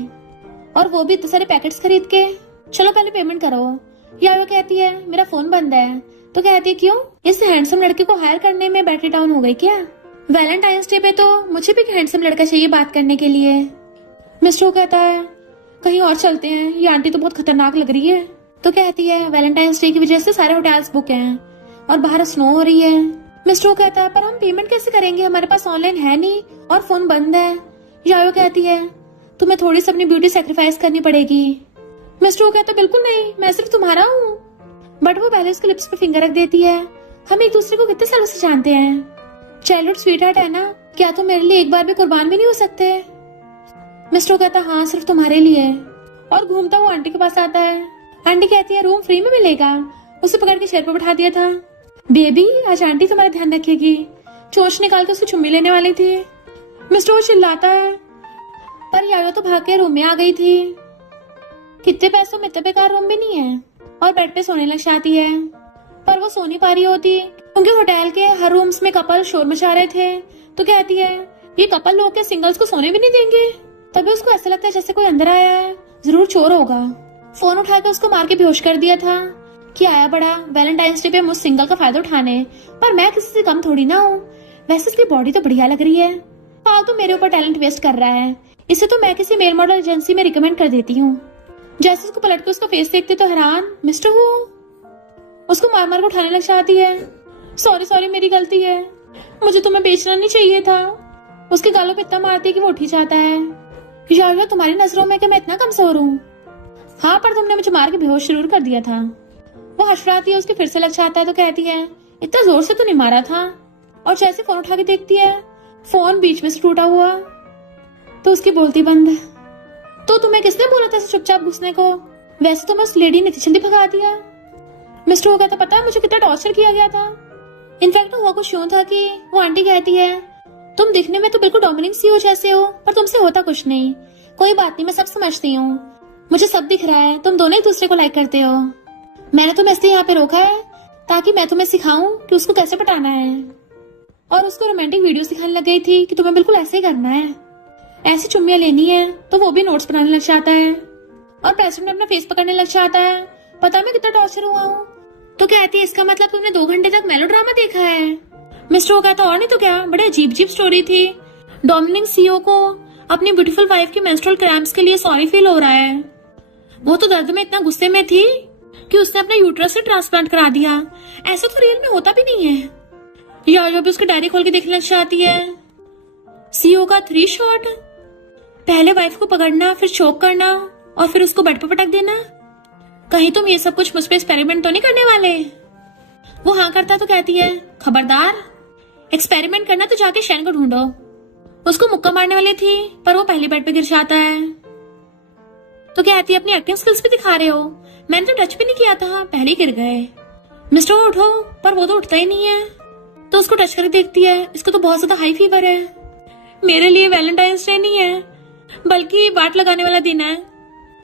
और वो भी इतने सारे पैकेट्स खरीद के, चलो पहले पेमेंट करो। यायो कहती है मेरा फोन बंद है। तो कहती है क्यों, इस हैंडसम लड़के को हायर करने में बैटरी डाउन हो गई क्या? वैलेंटाइंस डे पे तो मुझे भी एक हैंडसम लड़का चाहिए बात करने के लिए। मिस्टर कहता है कहीं और चलते हैं, ये आंटी तो बहुत खतरनाक लग रही है। तो कहती है वैलेंटाइंस डे की वजह से सारे होटल्स बुक हैं, और बाहर स्नो हो रही है। मिस्टर कहता है पर हम पेमेंट कैसे करेंगे, हमारे पास ऑनलाइन है नहीं और फोन बंद है। यायो कहती है तुम्हें थोड़ी सी अपनी ब्यूटी सेक्रीफाइस करनी पड़ेगी। मिस्टर कहता है बिल्कुल नहीं, मैं सिर्फ तुम्हारा हूँ। बट वो पहले उसके लिप्स पे फिंगर रख देती है। हम एक दूसरे को कितने सालों से जानते हैं, चाइल्डहुड स्वीटहार्ट है ना, क्या तुम मेरे लिए एक बार भी कुर्बान भी नहीं हो सकते? मिस्टर कहता है हाँ सिर्फ तुम्हारे लिए, और घूमता वो आंटी के पास आता है। आंटी कहती है रूम फ्री में मिलेगा। उसे पकड़ के चेयर पर बैठा दिया था। बेबी आज आंटी तुम्हारा ध्यान रखेगी। चोंच निकाल के उसकी चुम्मी लेने वाली थी। मिस्टर चिल्लाता है, पर यायो तो भाग के रूम में आ गई थी। कितने पैसों में इतना बेकार रूम भी नहीं है, और बेड पे सोने लग जाती है। पर वो सो नहीं पा रही होती क्योंकि होटल के हर रूम्स में कपल शोर मचा रहे थे। तो कहती है ये कपल लोग क्या सिंगल्स को सोने भी नहीं देंगे? तभी उसको ऐसा लगता है जैसे कोई अंदर आया है, जरूर चोर होगा। फोन उठाकर उसको मार के बेहोश कर दिया था। कि आया बड़ा वैलेंटाइंस डे पे मुझ सिंगल का फायदा उठाने, पर मैं किसी से कम थोड़ी ना हूँ। वैसे इसकी बॉडी तो बढ़िया लग रही है, फालतू मेरे ऊपर टैलेंट वेस्ट कर रहा है। इसे तो मैं किसी मेल मॉडल एजेंसी में रिकमेंड कर देती हूँ। जैसे उसको पलट के उसका फेस देखते तो हैरान, मिस्टर हु उसको मार मार के उठाने लग जाती है। सॉरी मेरी गलती है, मुझे तुम्हें बेचना नहीं चाहिए था। उसके गालों पे इतना मारती है कि वो उठ ही जाता है। यार तुम्हारी नजरों में क्या मैं इतना कमजोर हूँ? हाँ, पर तुमने मुझे मार के बेहोश जरूर कर दिया था। वो हंसराती है, उसके फिर से लग जाता है तो कहती है इतना जोर से तो नहीं मारा था। और जैसे फोन उठा के देखती है, फोन बीच में से टूटा हुआ, तो उसकी बोलती बंद। तो तुम्हें किसने बोला था चुपचाप घुसने को? वैसे तो मैं उस लेडी ने जल्दी भगा दिया। मिस्टर हो कहता पता है मुझे कितना टॉर्चर किया गया था। इनफैक्ट हुआ कुछ यूं था कि वो आंटी कहती है तुम दिखने में तो बिल्कुल डोमिनिक सीईओ जैसे हो, पर तुमसे होता कुछ नहीं। कोई बात नहीं, मैं सब समझती हूँ, मुझे सब दिख रहा है, तुम दोनों एक दूसरे को लाइक करते हो। मैंने तुम्हें इसलिए यहाँ पे रोका है ताकि मैं तुम्हें सिखाऊं कि उसको कैसे पटाना है। और उसको रोमांटिक वीडियो सिखाने लग गई थी कि तुम्हें बिल्कुल ऐसे ही करना है, ऐसी चुम्मियां लेनी है। तो वो भी नोट्स बनाने लग जाता है और प्रेसिडेंट में अपना फेस पकड़ने लग जाता है। पता मैं कितना टॉर्चर हुआ हूँ। तो कहती है इसका मतलब तुमने 2 घंटे तक मेलोड्रामा देखा है। मिस्टर वो कहता और नहीं तो क्या, बड़े अजीब स्टोरी थी। डोमिनिक सीईओ को अपनी ब्यूटीफुल वाइफ की मेंस्ट्रुअल क्रैम्प्स के लिए सॉरी फील हो रहा है। वो तो दर्द में इतना गुस्से में थी कि उसने अपने यूट्रस से ट्रांसप्लांट करा दिया। ऐसा तो रियल में होता भी नहीं है। यार जब उसकी डायरी खोल के देखने लग जाती है, सीईओ का 3 शॉट, पहले वाइफ को पकड़ना, फिर चोक करना और फिर उसको बेड पर पटक देना। कहीं तुम ये सब कुछ मुझ पे एक्सपेरिमेंट तो नहीं करने वाले? वो हाँ करता तो कहती है खबरदार, एक्सपेरिमेंट करना तो जाके शैन को ढूंढो। उसको मुक्का मारने वाली थी पर वो पहली बेड पे गिर जाता है। तो कहती है अपनी एक्टिंग स्किल्स भी दिखा रहे हो, मैंने तो टच भी नहीं किया था, पहले ही गिर गए। मिस्टर उठो, पर वो तो उठता ही नहीं है। तो उसको टच करके देखती है, इसको तो बहुत ज्यादा हाई फीवर है। मेरे लिए वैलेंटाइंस डे नहीं है बल्कि वाट लगाने वाला दिन है।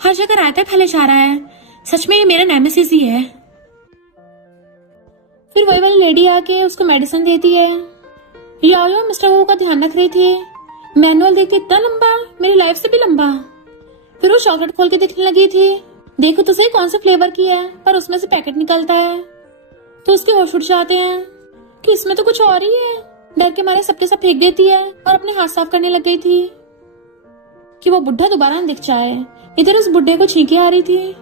हर जगह रायता फैले जा रहा है, सच में ये मेरा नेमेसिस ही है। फिर वही वाली लेडी आके उसको मेडिसिन देती है। यार मिस्टर वो का ध्यान रख रही थी, मैनुअल देखते इतना लंबा, मेरी लाइफ से भी लंबा। फिर वो चॉकलेट खोल के देखने लगी थी, देखो तो सही कौन सा फ्लेवर की है, पर उसमें से पैकेट निकलता है। तो उसके होश उड़ जाते हैं कि इसमें तो कुछ और ही है। डर के मारे सबके सब फेंक देती है और अपने हाथ साफ करने लग गई थी कि वो बुढ़ा दोबारा न दिख जाए। इधर उस बुढ़े को छींके आ रही थी,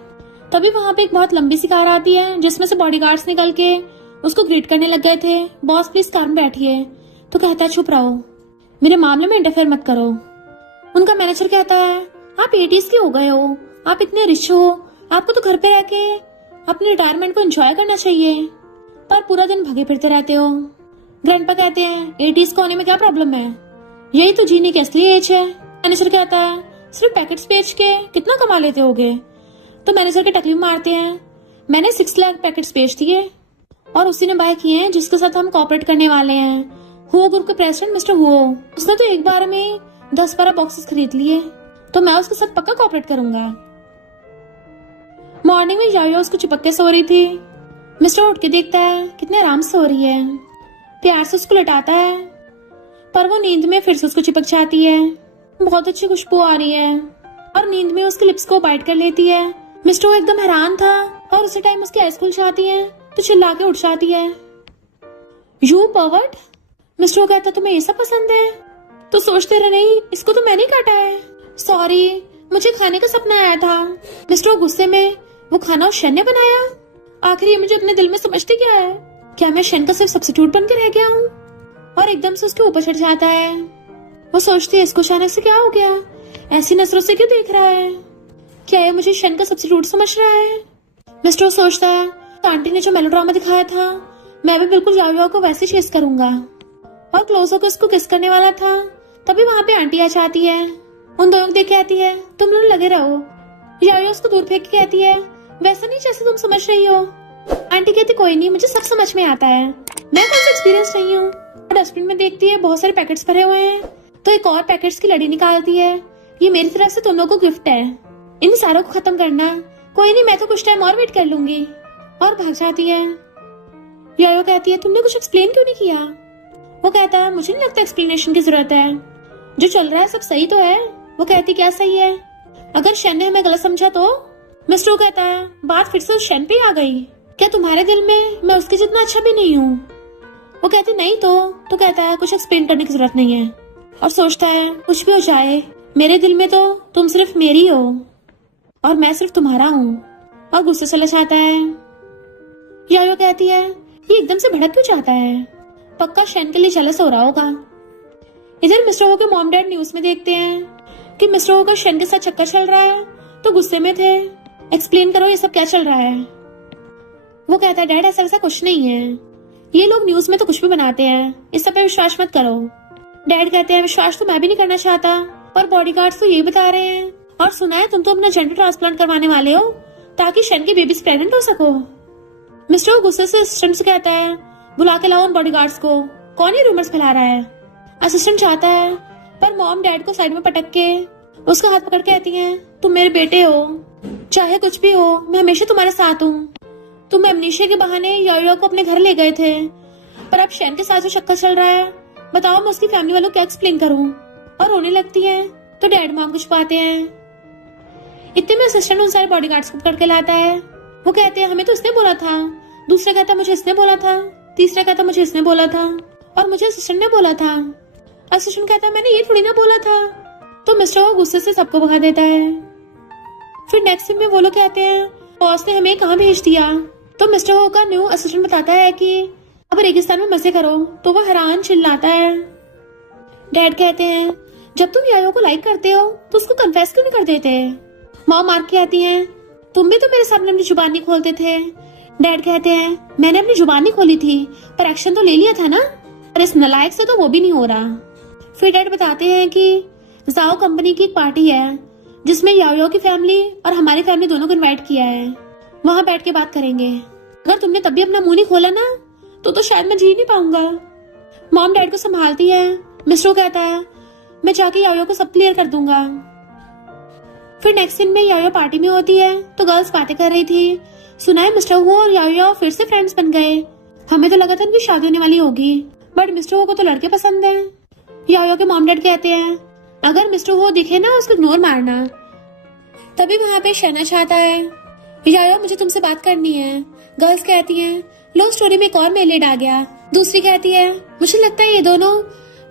तभी वहां पे एक बहुत लंबी सी कार आती है जिसमें से बॉडीगार्ड्स निकल के उसको ग्रीट करने लग गए थे। बॉस प्लीज कार में बैठिए। तो कहता है चुप रहो, मेरे मामले में इंटरफेयर मत करो। उनका मैनेजर कहता है आप 80s के हो गए हो, आप इतने रिच हो, आपको तो घर पे रह के अपने रिटायरमेंट को एंजॉय करना चाहिए, पर पूरा दिन भगे फिरते रहते हो। ग्रैंडपा कहते हैं 80s को होने में क्या प्रॉब्लम है, यही तो जीने की असली एज है। मैनेजर कहता है सिर्फ पैकेट्स बेच के कितना कमा लेते होगे? तो मैनेजर के टकली मारते हैं, मैंने 6 लाख पैकेट्स बेच दिए और उसी ने बाय किए हैं जिसके साथ हम कोऑपरेट करने वाले हैं। हुओ ग्रुप के प्रेसिडेंट मिस्टर हुओ, उसने तो एक बार में 10-12 बॉक्सेस खरीद लिए, तो मैं उसके साथ पक्का कोऑपरेट करूंगा। मॉर्निंग में याया उसको चिपक के सो रही थी। मिस्टर उठ के देखता है कितने आराम से सो रही है, प्यार से उसको लटाता है, पर वो नींद में फिर से उसको चिपक जाती है। बहुत अच्छी खुशबू आ रही है और नींद में उसके लिप्स को बाइट कर लेती है। मिस्टर एकदम हैरान था और उसी टाइम उसकी आईज खुल जाती है तो चिल्ला के उठ जाती है, यू पर्वर्ट। मिस्टर कहता तुम्हें ये सब पसंद है? तो सोचते रहे नहीं, इसको तो मैंने काटा है, सॉरी, मुझे खाने का सपना आया था। मिस्टर गुस्से में, वो खाना उस शन ने बनाया? आखिर ये मुझे अपने दिल में समझते क्या है? क्या मैं शन का सिर्फ सब्स्टिट्यूट बनकर रह गया हूँ? और एकदम से उसके ऊपर चढ़ जाता है। वो सोचती है इसको अचानक से क्या हो गया, ऐसी नजरों से क्यों देख रहा है, क्या ये मुझे शन का सब्स्टिट्यूट समझ रहा है? मिस्टर सोचता है आंटी ने जो मेलोड्रामा दिखाया था, मैं भी बिल्कुल याओ को वैसे चेस करूंगा। और क्लोज होकर उसको किस करने वाला था, तभी वहां पे आंटी आ जाती है। उन दोनों को देख के आती है, तुम लोग लगे रहो। याओ उसको दूर फेंक के कहती है वैसा नहीं जैसे तुम समझ रही हो। आंटी कहती कोई नहीं, मुझे सब समझ में आता है, मैं कौन सा एक्सपीरियंस नहीं हूँ। डस्टबिन में देखती है बहुत सारे पैकेट्स भरे हुए हैं, तो एक और पैकेट्स की लड़ी निकालती है, ये मेरी तरफ से तुम लोगों को गिफ्ट है, इन सारों को खत्म करना। कोई नहीं, मैं तो कुछ टाइम और वेट कर लूंगी। और भाग जाती है। यायो कहती है तुमने कुछ एक्सप्लेन क्यों नहीं किया? वो कहता है मुझे नहीं लगता एक्सप्लेनेशन की जरूरत है, जो चल रहा है सब सही तो है। वो कहती क्या सही है? अगर शन ने हमें गलत समझा तो? मिस्टर कहता है बात फिर से उस शन पे आ गई। क्या तुम्हारे दिल में मैं उसके जितना अच्छा भी नहीं हूँ? वो कहती नहीं तो कहता है कुछ एक्सप्लेन करने की जरूरत नहीं है और सोचता है कुछ भी हो जाए मेरे दिल में तो तुम सिर्फ मेरी हो और मैं सिर्फ तुम्हारा हूँ, और गुस्से चला जाता है। यायो कहती है ये एकदम से भड़क क्यों जाता है, पक्का शैन के लिए जेलस हो रहा होगा। इधर मिस्टर हो के मॉम डैड न्यूज में देखते हैं कि मिस्टर हो का शैन के साथ चक्कर चल रहा है, तो गुस्से में थे। एक्सप्लेन करो ये सब क्या चल रहा है। वो कहता है डैड ऐसा वैसा कुछ नहीं है, ये लोग न्यूज में तो कुछ भी बनाते हैं, इस सब पे विश्वास मत करो। डैड कहते हैं विश्वास तो मैं भी नहीं करना चाहता, पर बॉडीगार्ड्स तो यही बता रहे हैं, और सुना है तुम तो अपना जेंडर ट्रांसप्लांट करवाने वाले हो ताकि शैन की बेबी प्रेग्नेंट हो सको। मिस्टर वो गुस्से से असिस्टेंट से कहता है बुला के लाओ उन बॉडीगार्ड्स को, कौन ये रूमर्स फैला रहा है। असिस्टेंट चाहता है, पर मॉम डैड को साइड में पटक के उसका हाथ पकड़ के कहती हैं तुम मेरे बेटे हो, चाहे कुछ भी हो मैं हमेशा तुम्हारे साथ हूँ। तुम एमनीशिया के बहाने यायो को अपने घर ले गए थे, पर अब शैन के साथ जो चक्कर चल रहा है बताओ मैं उसकी फैमिली वालों को क्या एक्सप्लेन करूँ। और रोने लगती है तो डैड मॉम कुछ पाते हैं। इतने में असिस्टेंट उन सारे बॉडीगार्ड्स को पकड़ के लाता है। वो कहते हैं हमें तो इसने बोला था, दूसरा कहता मुझे इसने बोला था, तीसरा कहता मुझे इसने बोला था, और मुझे असिस्टेंट ने बोला था। असिस्टेंट कहता मैंने ये थोड़ी ना बोला था। तो मिस्टर वो गुस्से से सबको भगा देता है। फिर नेक्स्ट सीन में वो लोग कहते हैं बॉस ने हमें कहाँ भेज दिया। तो मिस्टर हो का न्यू असिस्टेंट बताता है कि अब रेगिस्तान में मजे करो, तो वो हैरान चिल्लाता है। डैड कहते हैं जब तुम यायो को लाइक करते हो तो उसको कन्फेस क्यों नहीं कर देते। मॉम मार के आती हैं तुम भी तो मेरे सामने अपनी जुबान नहीं खोलते थे। डैड कहते हैं मैंने अपनी जुबान नहीं खोली थी, पर एक्शन तो ले लिया था ना, पर इस नलायक से तो वो भी नहीं हो रहा। फिर डैड बताते हैं कि जाओ कंपनी की एक पार्टी है जिसमें यायो की फैमिली और हमारी फैमिली दोनों को इनवाइट किया है, वहां बैठ के बात करेंगे। अगर तुमने तब भी अपना मुंह नहीं खोला ना तो शायद मैं जी नहीं पाऊंगा। मॉम डैड को संभालती है। मिस्टर कहता है मैं जाके यायो को सब क्लियर कर दूंगा। फिर नेक्स्ट दिन में यायो पार्टी में होती है तो गर्ल्स बातें कर रही थी। सुना है मिस्टर हो और यायो फिर से फ्रेंड्स बन गए। हमें तो लगा था उनकी शादी होने वाली होगी, बट मिस्टर हो को तो लड़के पसंद है। यायो के मॉम डैड कहते हैं अगर मिस्टर हो दिखे ना उसको इग्नोर मारना। तभी वहाँ पे शहना चाहता है यायो मुझे तुमसे बात करनी है। गर्ल्स कहती हैं लव स्टोरी में एक और मेल लीड आ गया। दूसरी कहती है मुझे लगता है ये दोनों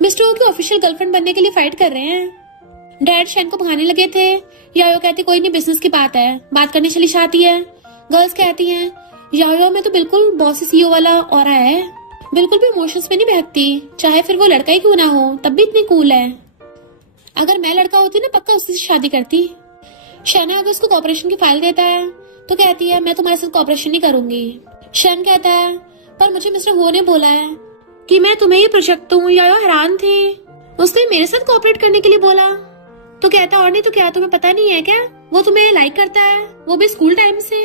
मिस्टर हो की ऑफिशियल गर्लफ्रेंड बनने के लिए फाइट कर रहे हैं। डैड शैन को भगाने लगे थे। यायो कहती कोई नहीं बिजनेस की बात है, बात करने चली जाती है। गर्ल्स कहती हैं यायो में तो बिल्कुल बॉस सीईओ वाला ऑरा है, बिल्कुल भी इमोशंस में नहीं बहकती, चाहे फिर वो लड़का ही क्यों ना हो तब भी इतनी कूल है। अगर मैं लड़का होती ना पक्का उससे शादी करती। शैना अगर उसको कॉपरेशन की फाइल देता है तो कहती है मैं तुम्हारे साथ कॉपरेशन नहीं करूंगी। शैन कहता है पर मुझे मिस्टर हो ने बोला है कि मैं तुम्हें ये प्रोजेक्ट दूं। यायो हैरान थे, उसने मेरे साथ कॉपरेट करने के लिए बोला। तो कहता और नहीं तो क्या तुम्हें पता नहीं है क्या वो तुम्हें लाइक करता है, वो भी स्कूल टाइम से।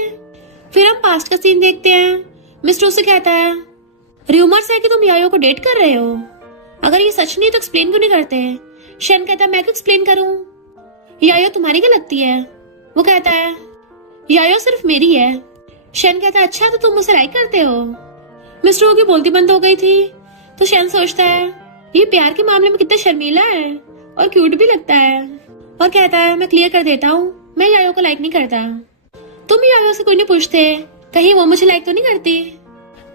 फिर हम पास्ट का सीन देखते हैं। मिस्टर उससे कहता है रूमर्स है कि तुम यायो को डेट कर रहे हो, अगर ये सच नहीं तो एक्सप्लेन क्यों नहीं करते। शैन कहता है मैं क्यों एक्सप्लेन करूं, यायो तुम्हारी क्या लगती है। वो कहता है यायो सिर्फ मेरी है। शैन कहता है अच्छा तो तुम मुझसे लाइक करते हो। मिस्टर हो की बोलती बंद हो गई थी तो शैन सोचता है ये प्यार के मामले में कितना शर्मीला है और क्यूट भी लगता है, और कहता है मैं क्लियर कर देता हूँ मैं यायो को लाइक नहीं करता। तुम यायो से कोई नहीं पूछते कहीं वो मुझे लाइक तो नहीं करती।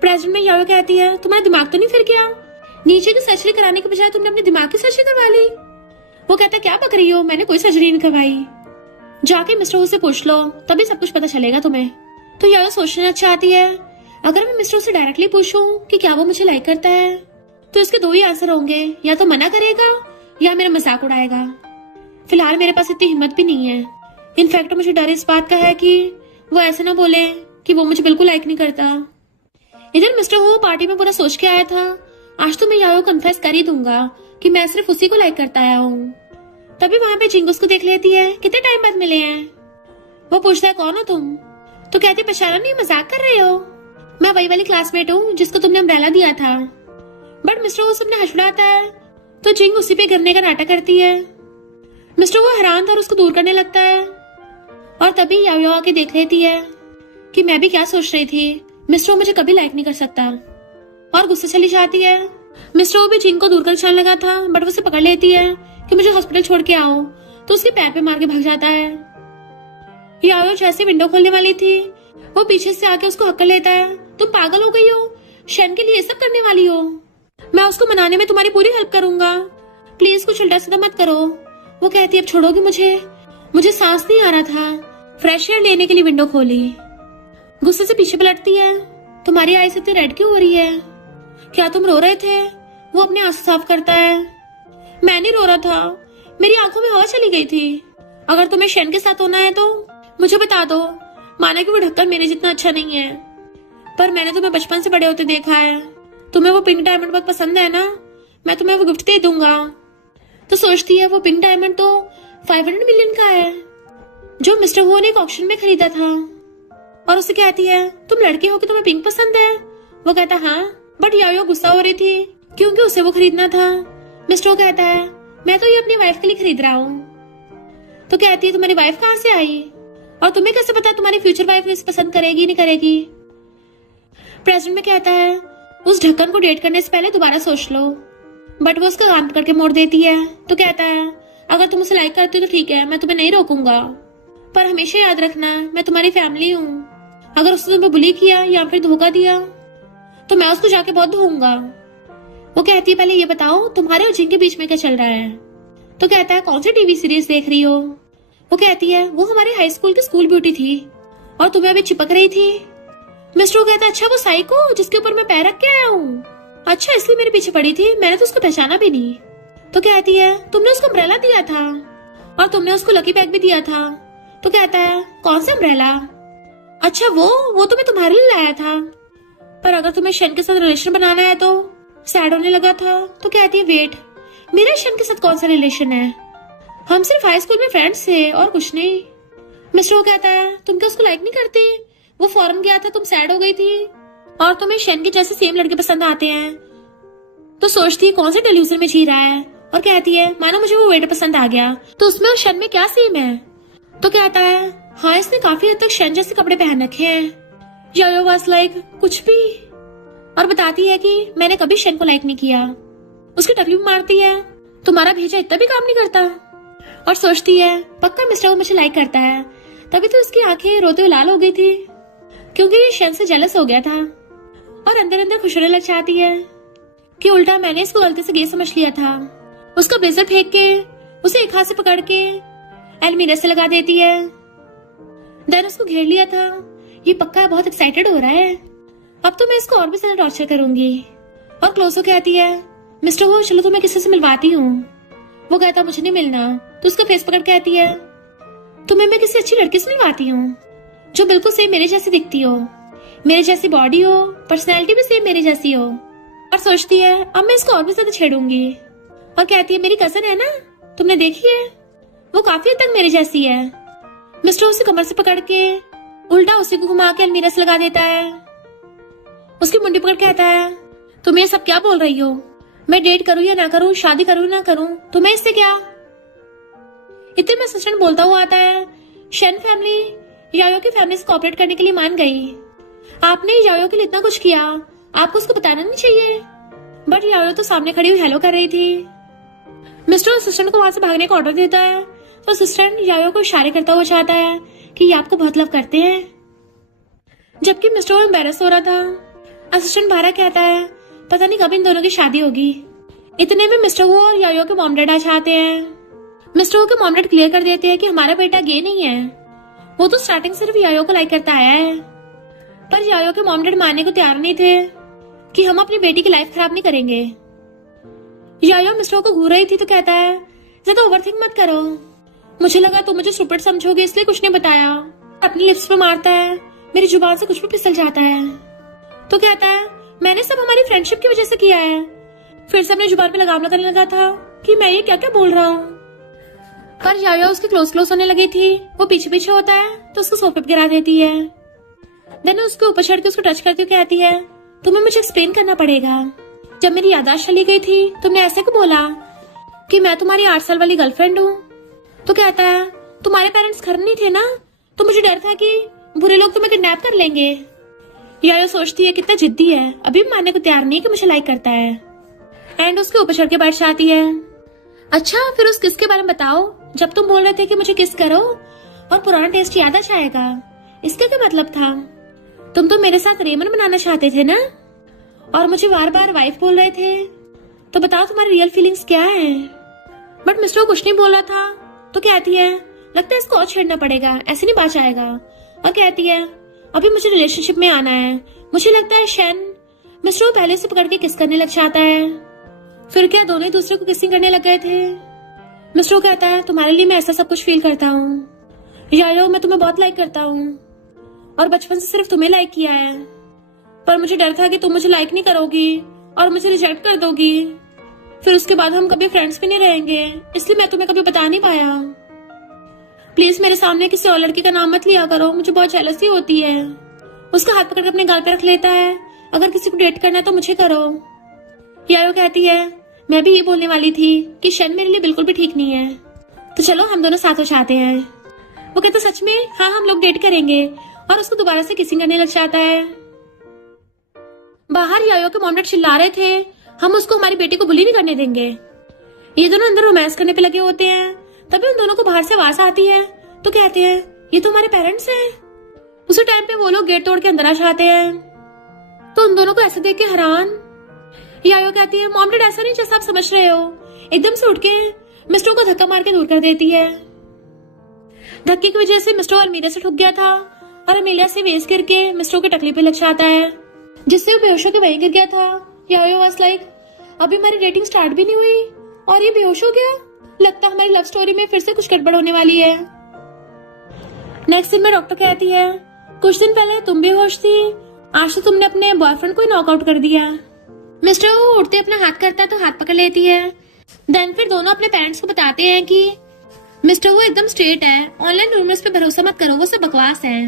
प्रेजेंट में यायो कहती है तुम्हारा दिमाग तो नहीं फिर गया, नीचे की सर्जरी कराने के बजाय तुमने अपने दिमाग की सर्जरी करवा ली। वो कहता क्या बक रही हो, मैंने कोई सर्जरी नहीं करवाई, जाके मिस्टर हो से पूछ लो तभी सब कुछ पता चलेगा तुम्हें। तो यायो सोचना चाहती है अगर मैं मिस्टर से डायरेक्टली पूछूं कि क्या वो मुझे लाइक करता है तो इसके दो ही आंसर होंगे, या तो मना करेगा या मेरा मजाक उड़ाएगा। फिलहाल मेरे पास इतनी हिम्मत भी नहीं है। इनफैक्ट मुझे डर इस बात का है कि वो ऐसे ना बोले कि वो मुझे बिल्कुल लाइक नहीं करता। इधर मिस्टर हो पार्टी में पूरा सोच के आया था आज तो मैं यायो कन्फेस कर ही दूंगा कि मैं सिर्फ उसी को लाइक करता आया हूँ। तभी वहाँ पे जिंग उसको देख लेती है, कितने टाइम बाद मिले हैं। वो पूछता है कौन हो तुम, तो कहती पहचाना नहीं, मजाक कर रहे हो, मैं वही वाली क्लासमेट हूँ जिसको तुमने अम्ब्रेला दिया था। बट मिस्टर वो सबने हंस उड़ाता है तो जिंग उसी पे गिरने का नाटक करती है। मिस्टर वो हैरान था और उसको दूर करने लगता है, और तभी यायो आके देख लेती है कि मैं भी क्या सोच रही थी, मिस्टर वो मुझे कभी लाइक नहीं कर सकता, और गुस्से चली जाती है। मिस्टर वो भी जिंग को दूर कर चलने लगा था बट वो उसे पकड़ लेती है कि मुझे हॉस्पिटल छोड़ के आओ, तो उसके पैर पे मार के भाग जाता है। यायो जैसे विंडो खोलने वाली थी वो पीछे से आके उसको हक्का लेता है, तुम पागल हो गई हो, शन के लिए ये सब करने वाली हो। मैं उसको मनाने में तुम्हारी पूरी हेल्प करूंगा, प्लीज कुछ उल्टा सीधा मत करो। वो कहती है अब छोड़ोगी मुझे सांस नहीं आ रहा था। फ्रेश एयर लेने के लिए विंडो खोली, गुस्से से पीछे पलटती है, तुम्हारी आईज इतनी रेड क्यों हो रही है, क्या तुम रो रहे थे? वो अपने आंसू साफ करता है, मैं नहीं रो रहा था, मेरी आंखों में हवा चली गई थी। अगर तुम्हें शन के साथ होना है तो मुझे बता दो, माना कि वो ढक्कन मेरे जितना अच्छा नहीं है, पर मैंने तुम्हें बचपन से बड़े होते देखा है, तुम्हें वो पिंक डायमंड बहुत पसंद है ना, मैं तुम्हें वो गिफ्ट दे दूंगा। तो सोचती है वो पिंक डायमंड तो 500 मिलियन का है, जो मिस्टर वो ने एक ऑक्शन में खरीदा था। और उसे कहती है तुम लड़के हो कि तुम्हें पिंक पसंद है? वो कहता हाँ, बट यायो गुस्सा हो रही थी क्योंकि उसे वो खरीदना था। मिस्टर वो कहता है मैं तो ये अपनी वाइफ के लिए खरीद रहा हूँ। तो कहती है तुम्हारी वाइफ कहाँ से आई, और तुम्हें कैसे पता तुम्हारी फ्यूचर वाइफ इसे पसंद करेगी नहीं करेगी? प्रेसिडेंट में कहता है उस ढक्कन को डेट करने से पहले दोबारा सोच लो, बट वो उसका कान पकड़ के मोड़ देती है। तो कहता है अगर तुम उसे लाइक करती हो तो ठीक है, मैं तुम्हें नहीं रोकूंगा, पर हमेशा याद रखना मैं तुम्हारी फैमिली हूँ। अगर उसने तुम्हें बुली किया या फिर धोखा दिया तो मैं उसको जाके बहुत धोऊंगा। वो कहती है पहले ये बताओ तुम्हारे और जिन के बीच में क्या चल रहा है? तो कहता है कौन सी टीवी सीरीज देख रही हो? वो कहती है वो हमारे हाई स्कूल की स्कूल ब्यूटी थी और तुम्हें अभी चिपक रही थी। मिस्टर वो कहता है अच्छा वो साइको जिसके ऊपर मैं पैर रख के आया हूँ, अच्छा इसलिए मेरे पीछे पड़ी थी, मैंने तो उसको पहचाना भी नहीं। तो कहती है तुमने उसको अम्ब्रेला दिया था और तुमने उसको लकी बैग भी दिया था। तो कहता है कौन सा अम्ब्रेला? अच्छा वो तो मैं तुम्हारे लिए लाया था, पर अगर तुम्हें शन के साथ रिलेशन बनाना है तो सैड होने लगा था। तो कहती है वेट, मेरा शन के साथ कौन सा रिलेशन है, हम सिर्फ हाई स्कूल में फ्रेंड्स थे और कुछ नहीं। मिस्टर वो कहता है तुम क्या उसको लाइक नहीं करती, वो फॉरेन गया था, तुम सैड हो गई थी और तुम्हें शन के जैसे सेम लड़के पसंद आते हैं। तो सोचती है कौन से डेल्यूजन में जी रहा है और कहती है मानो मुझे वो वेटर पसंद आ गया तो उसमें और शन में क्या सेम है? तो कहता है हाँ इसने काफी हद तक शन जैसे कपड़े पहन रखे हैं। यायो वाज लाइक कुछ भी, और बताती है कि मैंने कभी शन को लाइक नहीं किया। उसकी टपली मारती है तुम्हारा भेजा इतना भी काम नहीं करता, और सोचती है पक्का मिस्टर वो मुझे लाइक करता है, तभी तो उसकी आंखें रोते हुए लाल हो गई थी क्योंकि ये शन से जेलस हो गया था। और अंदर अंदर खुश होने लग जाती है कि उल्टा मैंने इसको गलती से गे समझ लिया था। उसका ब्लेजर फेंक के उसे एक हाथ से पकड़ के अलमीरा से लगा देती है। देन उसको घेर लिया था, ये पक्का बहुत एक्साइटेड हो रहा है, अब तो मैं इसको और भी ज्यादा टॉर्चर करूंगी। और क्लोजो कहती है मिस्टर वो चलो तुम्हें किसी से मिलवाती हूँ। वो कहता मुझे नहीं मिलना। तो उसका फेस पकड़ कहती है तुम्हें मैं किसी अच्छी लड़की से मिलवाती हूँ जो बिल्कुल सेम मेरे जैसी दिखती हो, मेरे जैसी बॉडी हो, पर्सनैलिटी भी सेम मेरे जैसी हो। और सोचती है अब मैं इसको और भी ज्यादा छेड़ूंगी, और कहती है मेरी कजन है ना, तुमने देखी है, वो काफी हद तक मेरे जैसी है। मिस्टर उसे कमर से पकड़ के उल्टा उसी को घुमा के अलमीरा से लगा देता है। उसकी मुंडी पकड़ कहता है तुम ये सब क्या बोल रही हो, मैं डेट करूं या ना करूं, शादी करूं ना करूं, तुम्हें इससे क्या? इतने में असिस्टेंट बोलता हुआ आता है शन फैमिली यायो की फैमिली से कोऑपरेट करने के लिए मान गई। आपने यायो के लिए इतना कुछ किया, आपको उसको बताना नहीं चाहिए। बट यायो तो सामने खड़ी हुई हेलो कर रही थी। मिस्टर असिस्टेंट को वहां से भागने का ऑर्डर देता है तो असिस्टेंट यायो को इशारे करता हुआ चाहता है कि ये आपको बहुत लव करते हैं, जबकि मिस्टर वो एम्बैरस हो रहा था। असिस्टेंट बाहर कहता है पता नहीं कब इन दोनों की शादी होगी। इतने में मिस्टर वो और यायो के मॉम डैड आ जाते हैं। मिस्टर वो के मॉम डैड क्लियर कर देते हैं कि हमारा बेटा गे नहीं है, वो तो स्टार्टिंग सिर्फ यायो को लाइक करता आया है। पर यायो के मॉम डैड मानने को तैयार नहीं थे कि हम अपनी बेटी की लाइफ खराब नहीं करेंगे। यायो मिस्टर को घूर रही थी तो कहता है ज्यादा ओवरथिंक मत करो, मुझे लगा तुम मुझे स्टूपिड समझोगे इसलिए कुछ नहीं बताया। अपनी लिप्स पे मारता है, मेरी जुबान से कुछ भी फिसल जाता है। तो कहता है मैंने सब हमारी फ्रेंडशिप की वजह से किया है। फिर से अपनी जुबान पे लगाम लगाने लगा था कि मैं ये क्या क्या बोल रहा हूँ। पर यायो उसकी क्लोज होने लगी थी, वो पीछे पीछे होता है तो उसको सोफे पे गिरा देती है। देन उसके ऊपर चढ़ के उसको टच करती हुई कहती है तुम्हें मुझे एक्सप्लेन करना पड़ेगा, जब मेरी याददाश्त चली गई थी तुमने ऐसे को बोला कि मैं तुम्हारी 8 साल वाली गर्लफ्रेंड हूँ। तो कहता है तुम्हारे पेरेंट्स घर नहीं थे ना, तो मुझे डर था कि बुरे लोग तुम्हें किडनैप कर लेंगे। यायो सोचती है कितना जिद्दी है, अभी भी मानने को तैयार नहीं कि मुझे लाइक करता है। एंड उसके ऊपर चढ़ के बैठ जाती है। अच्छा फिर उस किस के बारे में बताओ, जब तुम बोल रहे थे कि मुझे किस करो और पुराना टेस्ट याद आ जाएगा, इसका क्या मतलब था? तुम तो मेरे साथ रेमन बनाना चाहते थे ना, और मुझे बार बार वाइफ बोल रहे थे, तो बताओ तुम्हारी रियल फीलिंग्स क्या है? बट मिस्टर कुछ नहीं बोला था, तो कहती है लगता है इसको और छेड़ना पड़ेगा, ऐसे नहीं बात आएगा। और कहती है अभी मुझे रिलेशनशिप में आना है, मुझे लगता है शन मिस्टर को पहले से पकड़ के किस करने लग जाता है। फिर क्या दोनों एक दूसरे को किसिंग करने लग गए थे। मिस्टर कहता है तुम्हारे लिए मैं ऐसा सब कुछ फील करता हूँ यारो, मैं तुम्हें बहुत लाइक करता हूँ और बचपन से सिर्फ तुम्हें लाइक किया है, पर मुझे डर था कि तुम मुझे लाइक नहीं करोगी और मुझे रिजेक्ट कर दोगी, फिर उसके बाद हम कभी फ्रेंड्स भी नहीं रहेंगे, इसलिए मैं तुम्हें कभी बता नहीं पाया। प्लीज मेरे सामने किसी और लड़की का नाम मत लिया करो, मुझे बहुत जेलसी होती है। उसका हाथ पकड़ अपने गाल पे रख लेता है, अगर किसी को डेट करना है तो मुझे करो। यारो कहती है मैं भी ये बोलने वाली थी कि शन मेरे लिए बिल्कुल भी ठीक नहीं है, तो चलो हम दोनों साथ हो जाते हैं। वो कहता सच में? हाँ हम लोग डेट करेंगे, और उसको दोबारा से किसिंग करने लग जाता है। बाहर यायो के मॉम डैड चिल्ला रहे थे हम उसको हमारी बेटी को बुली नहीं करने देंगे। ये दोनों अंदर रोमांस करने पे लगे होते हैं, तभी उन दोनों को बाहर से आवाज आती है, तो कहते हैं ये तो हमारे पेरेंट्स हैं। उसी टाइम पे वो लोग गेट तोड़ के अंदर आ जाते हैं, तो उन दोनों को ऐसे देख के हैरान। यायो कहती है मॉम डैड ऐसा नहीं जैसा आप समझ रहे हो। एकदम से उठ के मिस्टर को धक्का मार के दूर कर देती है। धक्के की वजह से मिस्टर अलमीरा से ठुक गया था और अमीलिया से वेस करके मिस्टर के टकली पे लग जाता है, जिससे वो बेहोश होकर वहीं गिर गया था। यायो वाज लाइक अभी हमारी डेटिंग स्टार्ट भी नहीं हुई और ये बेहोश हो गया, लगता हमारी लव स्टोरी में फिर से कुछ गड़बड़ होने वाली है। नेक्स्ट दिन में डॉक्टर कहती है कुछ दिन पहले तुम बेहोश थी, आज तो तुमने अपने बॉयफ्रेंड को ही नॉकआउट कर दिया। मिस्टर वो उठते अपना हाथ करता तो हाथ पकड़ लेती है। देन फिर दोनों अपने पेरेंट्स को बताते हैं कि मिस्टर वो एकदम स्ट्रेट है, ऑनलाइन रूमर्स पे भरोसा मत करो, वो सब बकवास है।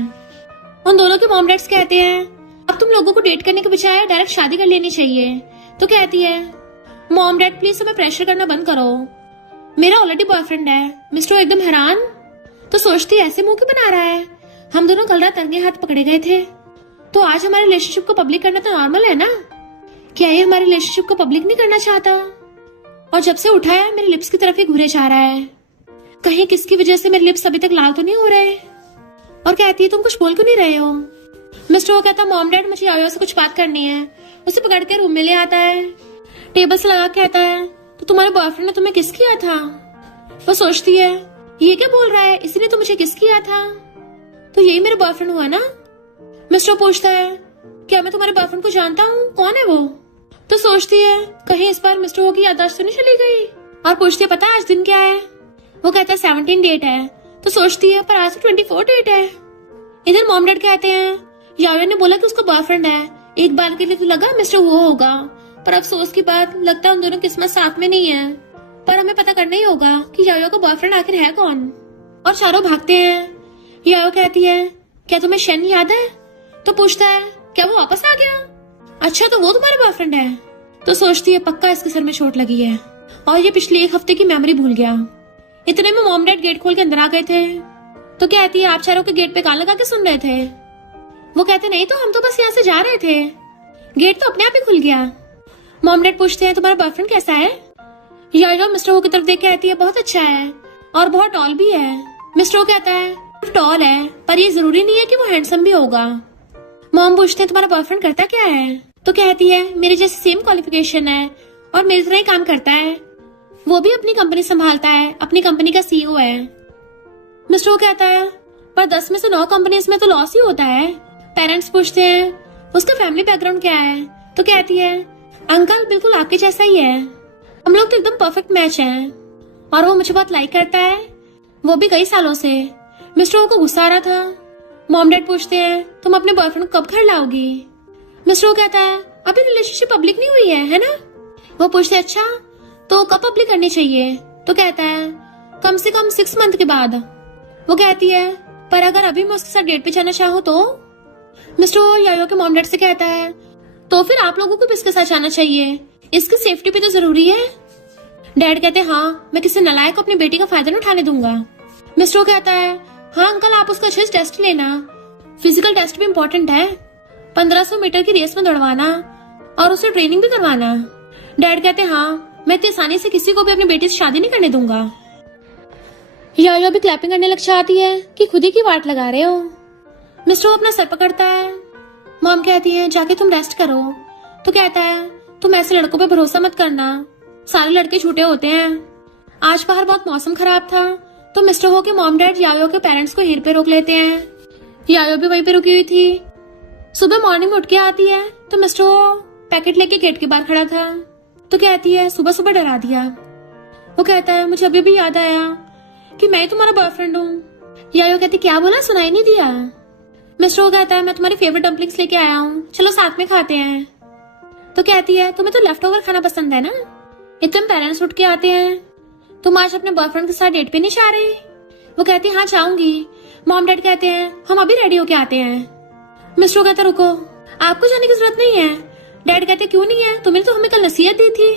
उन दोनों के मॉम डैड्स कहते हैं अब तुम लोगों को डेट करने के बजाय डायरेक्ट शादी कर लेनी चाहिए। तो कहती है मॉम डैड प्लीज हमें प्रेशर करना बंद करो, मेरा ऑलरेडी बॉयफ्रेंड है। मिस्टर एकदम हैरान, तो सोचती ऐसे मुंह क्यों बना रहा है, हम दोनों कल रात रंगे हाथ पकड़े गए थे, तो आज हमारे रिलेशनशिप को पब्लिक करना तो नॉर्मल है ना, क्या ये हमारे रिलेशनशिप को पब्लिक नहीं करना चाहता? और जब से उठाया मेरे लिप्स की तरफ ही घूरे जा रहा है, कहीं किसकी वजह से मेरे लिप्स अभी तक लाल तो नहीं हो रहे। और कहती है तुम कुछ बोल क्यों नहीं रहे हो। मिस्टर वो कहता मॉम डैड मुझे यायो से कुछ बात करनी है। उसे पकड़ के रूम में ले आता है, टेबल से लगा कहता है तो तुम्हारे बॉयफ्रेंड ने तुम्हें किस किया था। वो सोचती है ये क्या बोल रहा है, इसी ने तो मुझे किस किया था, तो यही मेरा बॉयफ्रेंड हुआ ना। मिस्टर पूछता है क्या मैं तुम्हारे बॉयफ्रेंड को जानता हूँ, कौन है वो। तो सोचती है कहीं इस बार मिस्टर वो की याददाश्त तो नहीं चली गई, और पूछती है पता आज दिन क्या है। वो कहता है 17 डेट है। तो सोचती है पर आज तो 24 डेट है। इधर मॉम डैड कहते हैं यायो ने बोला कि उसका बॉयफ्रेंड है, एक बार के लिए तो लगा मिस्टर वो होगा, पर अफसोस की बात लगता है उन दोनों किस्मत साथ में नहीं है, पर हमें पता करना ही होगा कि यायो का बॉयफ्रेंड आखिर है कौन। और चारों भागते हैं। यायो कहती है क्या तुम्हें शन याद है। तो पूछता है क्या वो वापस आ गया, अच्छा तो वो तुम्हारे बॉयफ्रेंड है। तो सोचती है पक्का इसके सर में चोट लगी है और ये पिछले एक हफ्ते की मेमोरी भूल गया। इतने में मॉम डैड गेट खोल के अंदर आ गए थे। तो कहती है आप चारों के गेट पे कान लगा के सुन रहे थे। वो कहते नहीं तो हम तो बस यहाँ से जा रहे थे, गेट तो अपने आप ही खुल गया। मॉम डैड पूछते हैं तुम्हारा बॉयफ्रेंड कैसा है। यारो मिस्टर वो की तरफ देख के कहती है बहुत अच्छा है और बहुत टॉल भी है। मिस्टर वो कहता है टॉल है पर ये जरूरी नहीं है कि वो हैंडसम भी होगा। मॉम पूछते हैं तुम्हारा बॉयफ्रेंड करता क्या है। तो कहती है मेरी जैसी सेम क्वालिफिकेशन है और मेरी तरह ही काम करता है, वो भी अपनी कंपनी संभालता है, अपनी कंपनी का सीईओ है। मिस्टर वो कहता है पर 10 में से 9 कंपनीज में तो लॉस ही होता है। पेरेंट्स पूछते हैं उसका फैमिली बैकग्राउंड क्या है। तो कहती है अंकल बिल्कुल आपके जैसा ही है, हम लोग तो एकदम परफेक्ट मैच हैं और वो मुझे बहुत लाइक करता है, वो भी कई सालों से। मिस्टर को गुस्सा आ रहा था। मॉम डैड पूछते हैं तुम अपने बॉयफ्रेंड को कब घर लाओगी। मिस्टर वो कहता है अभी रिलेशनशिप पब्लिक नहीं हुई है ना। वो पूछते हैं अच्छा तो कब पब्लिक करनी चाहिए। तो कहता है कम से कम 6 मंथ के बाद। वो कहती है पर अगर अभी मैं उसके साथ डेट पे जाना चाहूँ तो। मिस्टर यायो के मॉम डैड से कहता है तो फिर आप लोगों को भी इसके साथ जाना चाहिए, इसकी सेफ्टी भी तो जरूरी है। डैड कहते हैं हाँ मैं किसी नालायक को अपनी बेटी का फायदा नहीं उठाने दूंगा। मिस्टर कहता है हाँ अंकल आप उसका अच्छे से टेस्ट लेना, फिजिकल टेस्ट भी इम्पोर्टेंट है, 1500 मीटर की रेस में दौड़वाना और उसे ट्रेनिंग भी करवाना। डैड कहते हैं हाँ मैं इतनी आसानी से किसी को भी अपनी बेटी से शादी नहीं करने दूंगा। यायो भी क्लैपिंग करने लग जाती है कि खुद ही की वाट लगा रहे हो। मिस्टर अपना सर पकड़ता है मॉम कहती है जाके तुम रेस्ट करो। तो कहता है तुम ऐसे लड़कों पे भरोसा मत करना, सारे लड़के झूठे होते हैं। आज बाहर बहुत मौसम खराब था तो मिस्टर हो के मॉम डैड यायो के पेरेंट्स को यहीं पे रोक लेते हैं। यायो भी वहीं पे रुकी हुई थी। सुबह मॉर्निंग में उठ के आती है तो मिस्टर हो पैकेट लेके गेट के बाहर खड़ा था। तो कहती है सुबह सुबह डरा दिया। वो कहता है मुझे अभी भी याद आया कि मैं तुम्हारा बॉयफ्रेंड हूँ। यायो कहती क्या बोला, सुनाई नहीं दिया। मिस्टर हो कहता है मैं तुम्हारी फेवरेट डम्पलिंग्स लेके आया हूँ, चलो साथ में खाते हैं। तो कहती है तुम्हें तो लेफ्ट ओवर खाना पसंद है ना, इतने पेरेंट्स उठ के आते हैं, तुम आज अपने बॉयफ्रेंड के साथ डेट पे नहीं जा रही। वो कहती है हाँ जाऊंगी। मॉम डैड कहते हैं हम अभी रेडी होके आते हैं। मिस्टर कहता रुको, आपको जाने की जरूरत नहीं है। डैड कहते क्यों नहीं है, तुमने तो हमें कल नसीहत दी थी,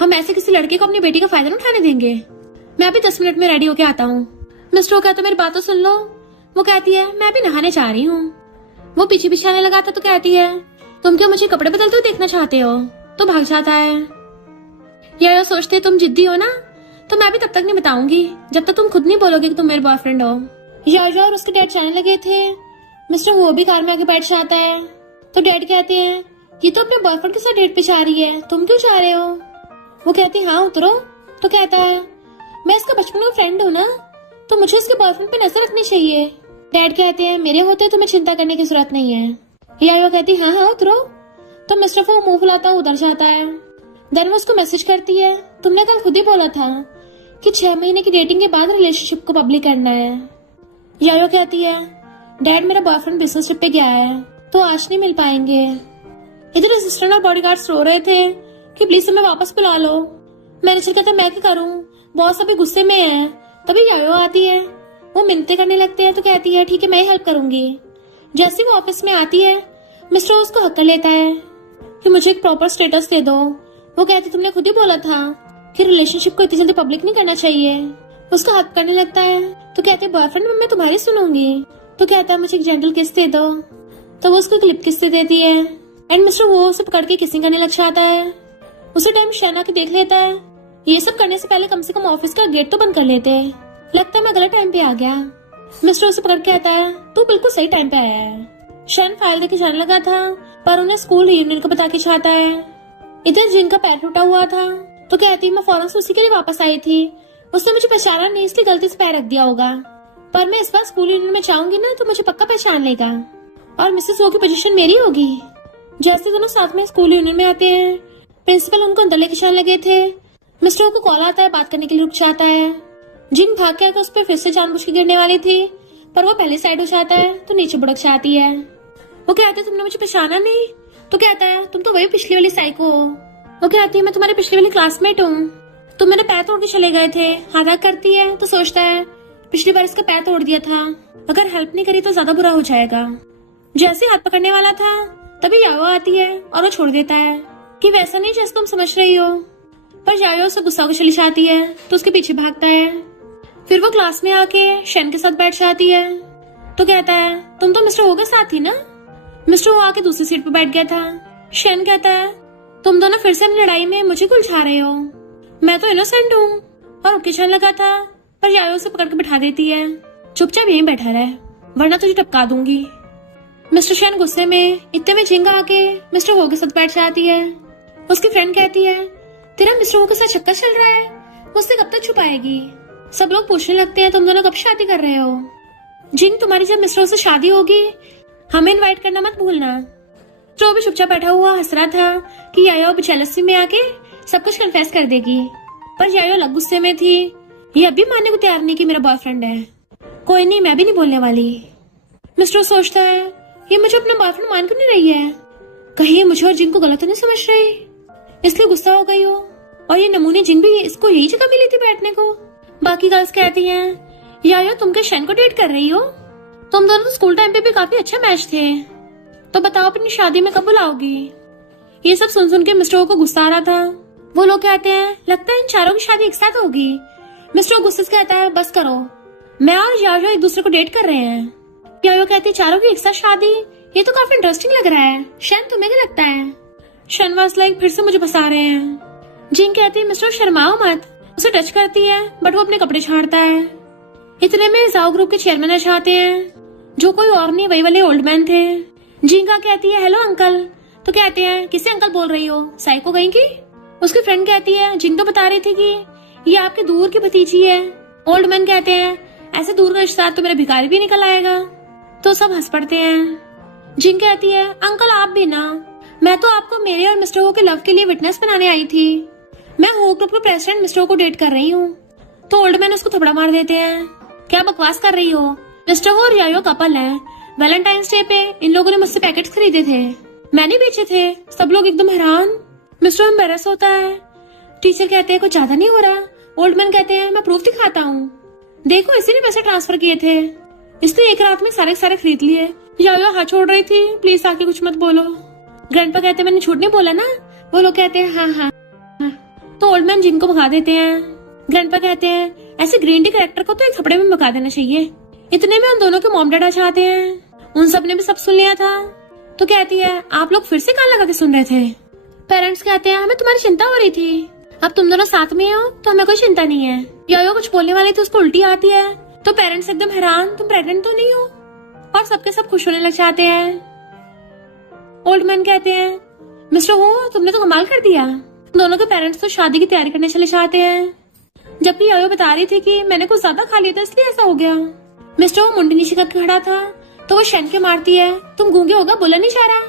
हम ऐसे किसी लड़के को अपनी बेटी का फायदा नहीं उठाने देंगे। मैं अभी 10 मिनट में रेडी होके आता हूँ। मिस्टर कहता मेरी बात तो सुन लो। वो कहती है मैं अभी नहाने जा रही हूँ। वो पीछे पीछे आने लगा था तो कहती है तुम क्या मुझे कपड़े बदलते हुए देखना चाहते हो। तो भाग जाता है। या सोचते तुम जिद्दी हो ना, तो मैं भी तब तक नहीं बताऊंगी जब तक तुम खुद नहीं बोलोगे कि तुम मेरे बॉयफ्रेंड हो। यायो और उसके डैड जाने लगे थे। मिस्टर वो भी कार में आके बैठ जाता है। तो डैड कहते हैं ये तो अपने बॉयफ्रेंड के साथ डेट पे जा रही है, तुम क्यों जा रहे हो। वो कहती हाँ उतरो। तो कहता है मैं इसका बचपन का फ्रेंड हूँ ना, तो मुझे इसके बॉयफ्रेंड पे नजर रखनी चाहिए। डैड कहते हैं मेरे होते तुम्हें चिंता करने की जरूरत नहीं है। यायो कहती हाँ हाँ उतरो। तो मिस्टर वो मुंह फुलाता उधर जाता है। देन वो उसको मैसेज करती है तुमने कल खुद ही बोला था कि 6 महीने की डेटिंग के बाद रिलेशनशिप को पब्लिक करना है। यायो कहती है डैड मेरा बॉयफ्रेंड बिजनेस ट्रिप पे गया है तो आज नहीं मिल पाएंगे। इधर असिस्टेंट और बॉडीगार्ड्स रो रहे थे कि प्लीज हमें वापस बुला लो। मैनेजर कहता मैं क्या करूं, बॉस अभी गुस्से में है। तभी यायो आती है, वो मिन्नतें करने लगते हैं। तो कहती है ठीक है मैं हेल्प करूंगी। जैसे वो ऑफिस में आती है मिस्टर उसको हक कर लेता है कि मुझे एक प्रॉपर स्टेटस दे दो। वो कहती तुमने खुद ही बोला था कि रिलेशनशिप को इतनी जल्दी पब्लिक नहीं करना चाहिए। उसका हक करने लगता है। तो कहते बॉयफ्रेंड मैं तुम्हारी सुनूंगी। तो कहता है मुझे एक जेंटल किस दे दो। तो वो उसको एक लिप किस दे देती है एंड मिस्टर वो उसे पकड़ के किसिंग करने लग जाता है। उसी टाइम शैना के देख लेता है। ये सब करने से पहले कम से कम ऑफिस का गेट तो बंद कर लेते। लगता है मैं गलत टाइम पे आ गया। मिस्टर उसे पकड़ के कहता है तू बिल्कुल सही टाइम पे आया है। शैन फाइल देके जाने लगा था पर उन्हें स्कूल रियूनियन को बता के चाहता है। इधर जिन का पैर टूटा हुआ था तो कहती मैं फौरन से उसी के लिए वापस आई थी, उसने मुझे पहचाना नहीं इसलिए गलती से पैर रख दिया होगा, पर मैं इस बार स्कूल यूनियन में जाऊंगी ना तो मुझे पक्का पहचान लेगा और मिसेस वो की पोजीशन मेरी होगी। जैसे दोनों साथ में स्कूल यूनियन में आते हैं प्रिंसिपल उनको अंदर लेके जाने लगे थे। मिस्टर को कॉल आता है, बात करने के लिए रुक जाता है। जिन भाग के आकर उस पर फिर से जानबूझ के गिरने वाली थी पर वो पहले साइड हो जाता है तो नीचे बुड़क जाती है। वो कहते तुमने मुझे पहचाना नहीं। तो कहता है तुम तो वही पिछली वाली साइको हो। वो कहती है मैं तुम्हारी पिछली वाली क्लासमेट हूँ, तुम मेरे पैर तोड़ के चले गए थे। हाथ करती है तो सोचता है पिछली बार इसका पैर तोड़ दिया था, अगर हेल्प नहीं करी तो ज्यादा बुरा हो जाएगा। जैसे हाथ पकड़ने वाला था तभी यायो आती है और वो छोड़ देता है कि वैसा नहीं जैसे तुम समझ रही हो। पर यायो उसे गुस्सा होकर चली जाती है तो उसके पीछे भागता है। फिर वो क्लास में आके शैन के साथ बैठ जाती है। तो कहता है तुम तो मिस्टर हो के साथ थी ना। मिस्टर वो आके दूसरी सीट पर बैठ गया था। शैन कहता है तुम दोनों फिर से अपनी लड़ाई में मुझे उलझा रहे हो, मैं तो इनोसेंट हूँ। और उनके चलने लगा था पर यायो उसे पकड़ के बिठा देती है, चुपचाप यहीं बैठा रहे वरना तुझे टपका दूंगी। मिस्टर शैन गुस्से में इतने में जिंगा आके मिस्टर वो के साथ बैठ जाती है। उसकी फ्रेंड कहती है तेरा मिस्टर वो के साथ चक्कर चल रहा है, उससे कब तक छुपाएगी। सब लोग पूछने लगते हैं तुम दोनों कब शादी कर रहे हो। जिन तुम्हारी जब मिस्टर से शादी होगी हमें इनवाइट करना मत भूलना। तो भी चुपचाप बैठा हुआ हंस रहा था कि यायो अब जेलसी में आके सब कुछ कन्फेस कर देगी, पर यायो अलग गुस्से में थी। ये अभी मानने को तैयार नहीं कि मेरा बॉयफ्रेंड है। कोई नहीं मैं भी नहीं बोलने वाली। मिस्टर सोचता है ये मुझे अपना बॉयफ्रेंड मान क्यों नहीं रही है, कहीं मुझे और जिन को गलत तो नहीं समझ रही, इसलिए गुस्सा हो गई हो। और ये नमूने जिन भी इसको यही जगह मिली थी बैठने को। बाकी गर्ल्स कहती हैं यायो तुम क्या शैन को डेट कर रही हो, तुम दोनों तो स्कूल टाइम पे भी काफी अच्छा मैच थे, तो बताओ अपनी शादी में कब बुलाओगी। ये सब सुन सुन के मिस्टर को गुस्सा आ रहा था। वो लोग कहते हैं लगता है इन चारों की शादी एक साथ होगी। मिस्टर गुस्से से कहता है बस करो, मैं और यायो एक दूसरे को डेट कर रहे हैं। यायो कहती है चारों की एक साथ शादी, ये तो काफी इंटरेस्टिंग लग रहा है। शैन तुम्हें क्या लगता है। शैन वाज लाइक फिर से मुझे फंसा रहे हैं। जिन कहती है मिस्टर शर्माओ मत। उसे टच करती है बट वो अपने कपड़े छाड़ता है। इतने में जाओ ग्रुप के चेयरमैन आ जाते हैं जो कोई और नहीं वही वाले ओल्ड मैन थे जिंका कहती है हेलो अंकल। तो कहते हैं किससे अंकल बोल रही हो, साई को गई की? उसकी फ्रेंड कहती है जिंग तो बता रही थी कि ये आपके दूर की भतीजी है। ओल्ड मैन कहते हैं ऐसे दूर का रिश्तेदार तो मेरा भिखारी भी निकल आएगा। तो सब हंस पड़ते हैं। जिंग कहती है अंकल आप भी ना, मैं तो आपको मेरे और मिस्टर हो के लव के लिए विटनेस बनाने आई थी। मैं हो ग्रुप के प्रेसिडेंट मिस्टर हो को डेट कर रही हूँ। तो ओल्ड मैन उसको थपड़ा मार देते हैं, क्या बकवास कर रही हो, मिस्टर हो और यायो कपल है। वैलेंटाइंस डे पे इन लोगों ने मुझसे पैकेट्स खरीदे थे, मैंने बेचे थे। सब लोग एकदम हैरान। मिस्टर एम्बेरस होता है। टीचर कहते हैं कुछ ज्यादा नहीं हो रहा। ओल्ड मैन कहते हैं मैं प्रूफ दिखाता हूँ, देखो इसी ने पैसे ट्रांसफर किए थे, इसने एक रात में सारे खरीद लिए। यायो हाथ छोड़ रही थी, प्लीज आके कुछ मत बोलो। ग्रैंडपा कहते हैं मैंने झूठ नहीं बोला ना। वो लोग कहते हैं हाँ हाँ। तो ओल्ड मैन जिन को भगा देते हैं। ग्रैंडपा कहते हैं ऐसे ग्रीन टी कैरेक्टर को तो एक थपड़े में भगा देना चाहिए। इतने में उन दोनों के मॉम डैड आ जाते हैं। उन सब ने भी सब सुन लिया था। तो कहती है आप लोग फिर से कान लगा के सुन रहे थे। पेरेंट्स कहते हैं हमें तुम्हारी चिंता हो रही थी, अब तुम दोनों साथ में हो तो हमें कोई चिंता नहीं है। यायो कुछ बोलने वाली थी, उसको उल्टी आती है। तो पेरेंट्स एकदम हैरान, तुम प्रेग्नेंट तो नहीं हो? और सबके सब खुश होने लग जाते हैं। ओल्ड मैन कहते हैं मिस्टर हो तुमने तो कमाल कर दिया। दोनों के पेरेंट्स तो शादी की तैयारी करने चले जाते हैं, जबकि यायो बता रही थी कि मैंने कुछ ज्यादा खा लिया था इसलिए ऐसा हो गया। मिस्टर वो मुंडी नीचे करके खड़ा था तो वो शन के मारती है तुम गूंगे होगा, बोला नहीं जा रहा।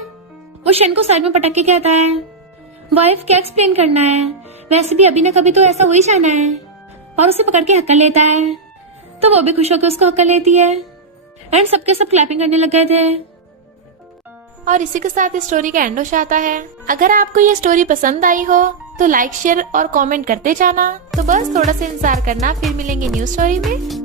वो शन को साइड में पटक के कहता है वाइफ क्या एक्सप्लेन करना है, वैसे भी अभी न कभी तो ऐसा हो ही जाना है। और उसे पकड़ के हक्का लेता है तो वो भी खुश होकर उसको हक्का लेती है। एंड सबके सब क्लैपिंग करने लग गए थे। और इसी के साथ इस स्टोरी का एंड हो जाता है। अगर आपको ये स्टोरी पसंद आई हो तो लाइक शेयर और कमेंट करते जाना। तो बस थोड़ा सा इंतजार करना, फिर मिलेंगे न्यू स्टोरी में।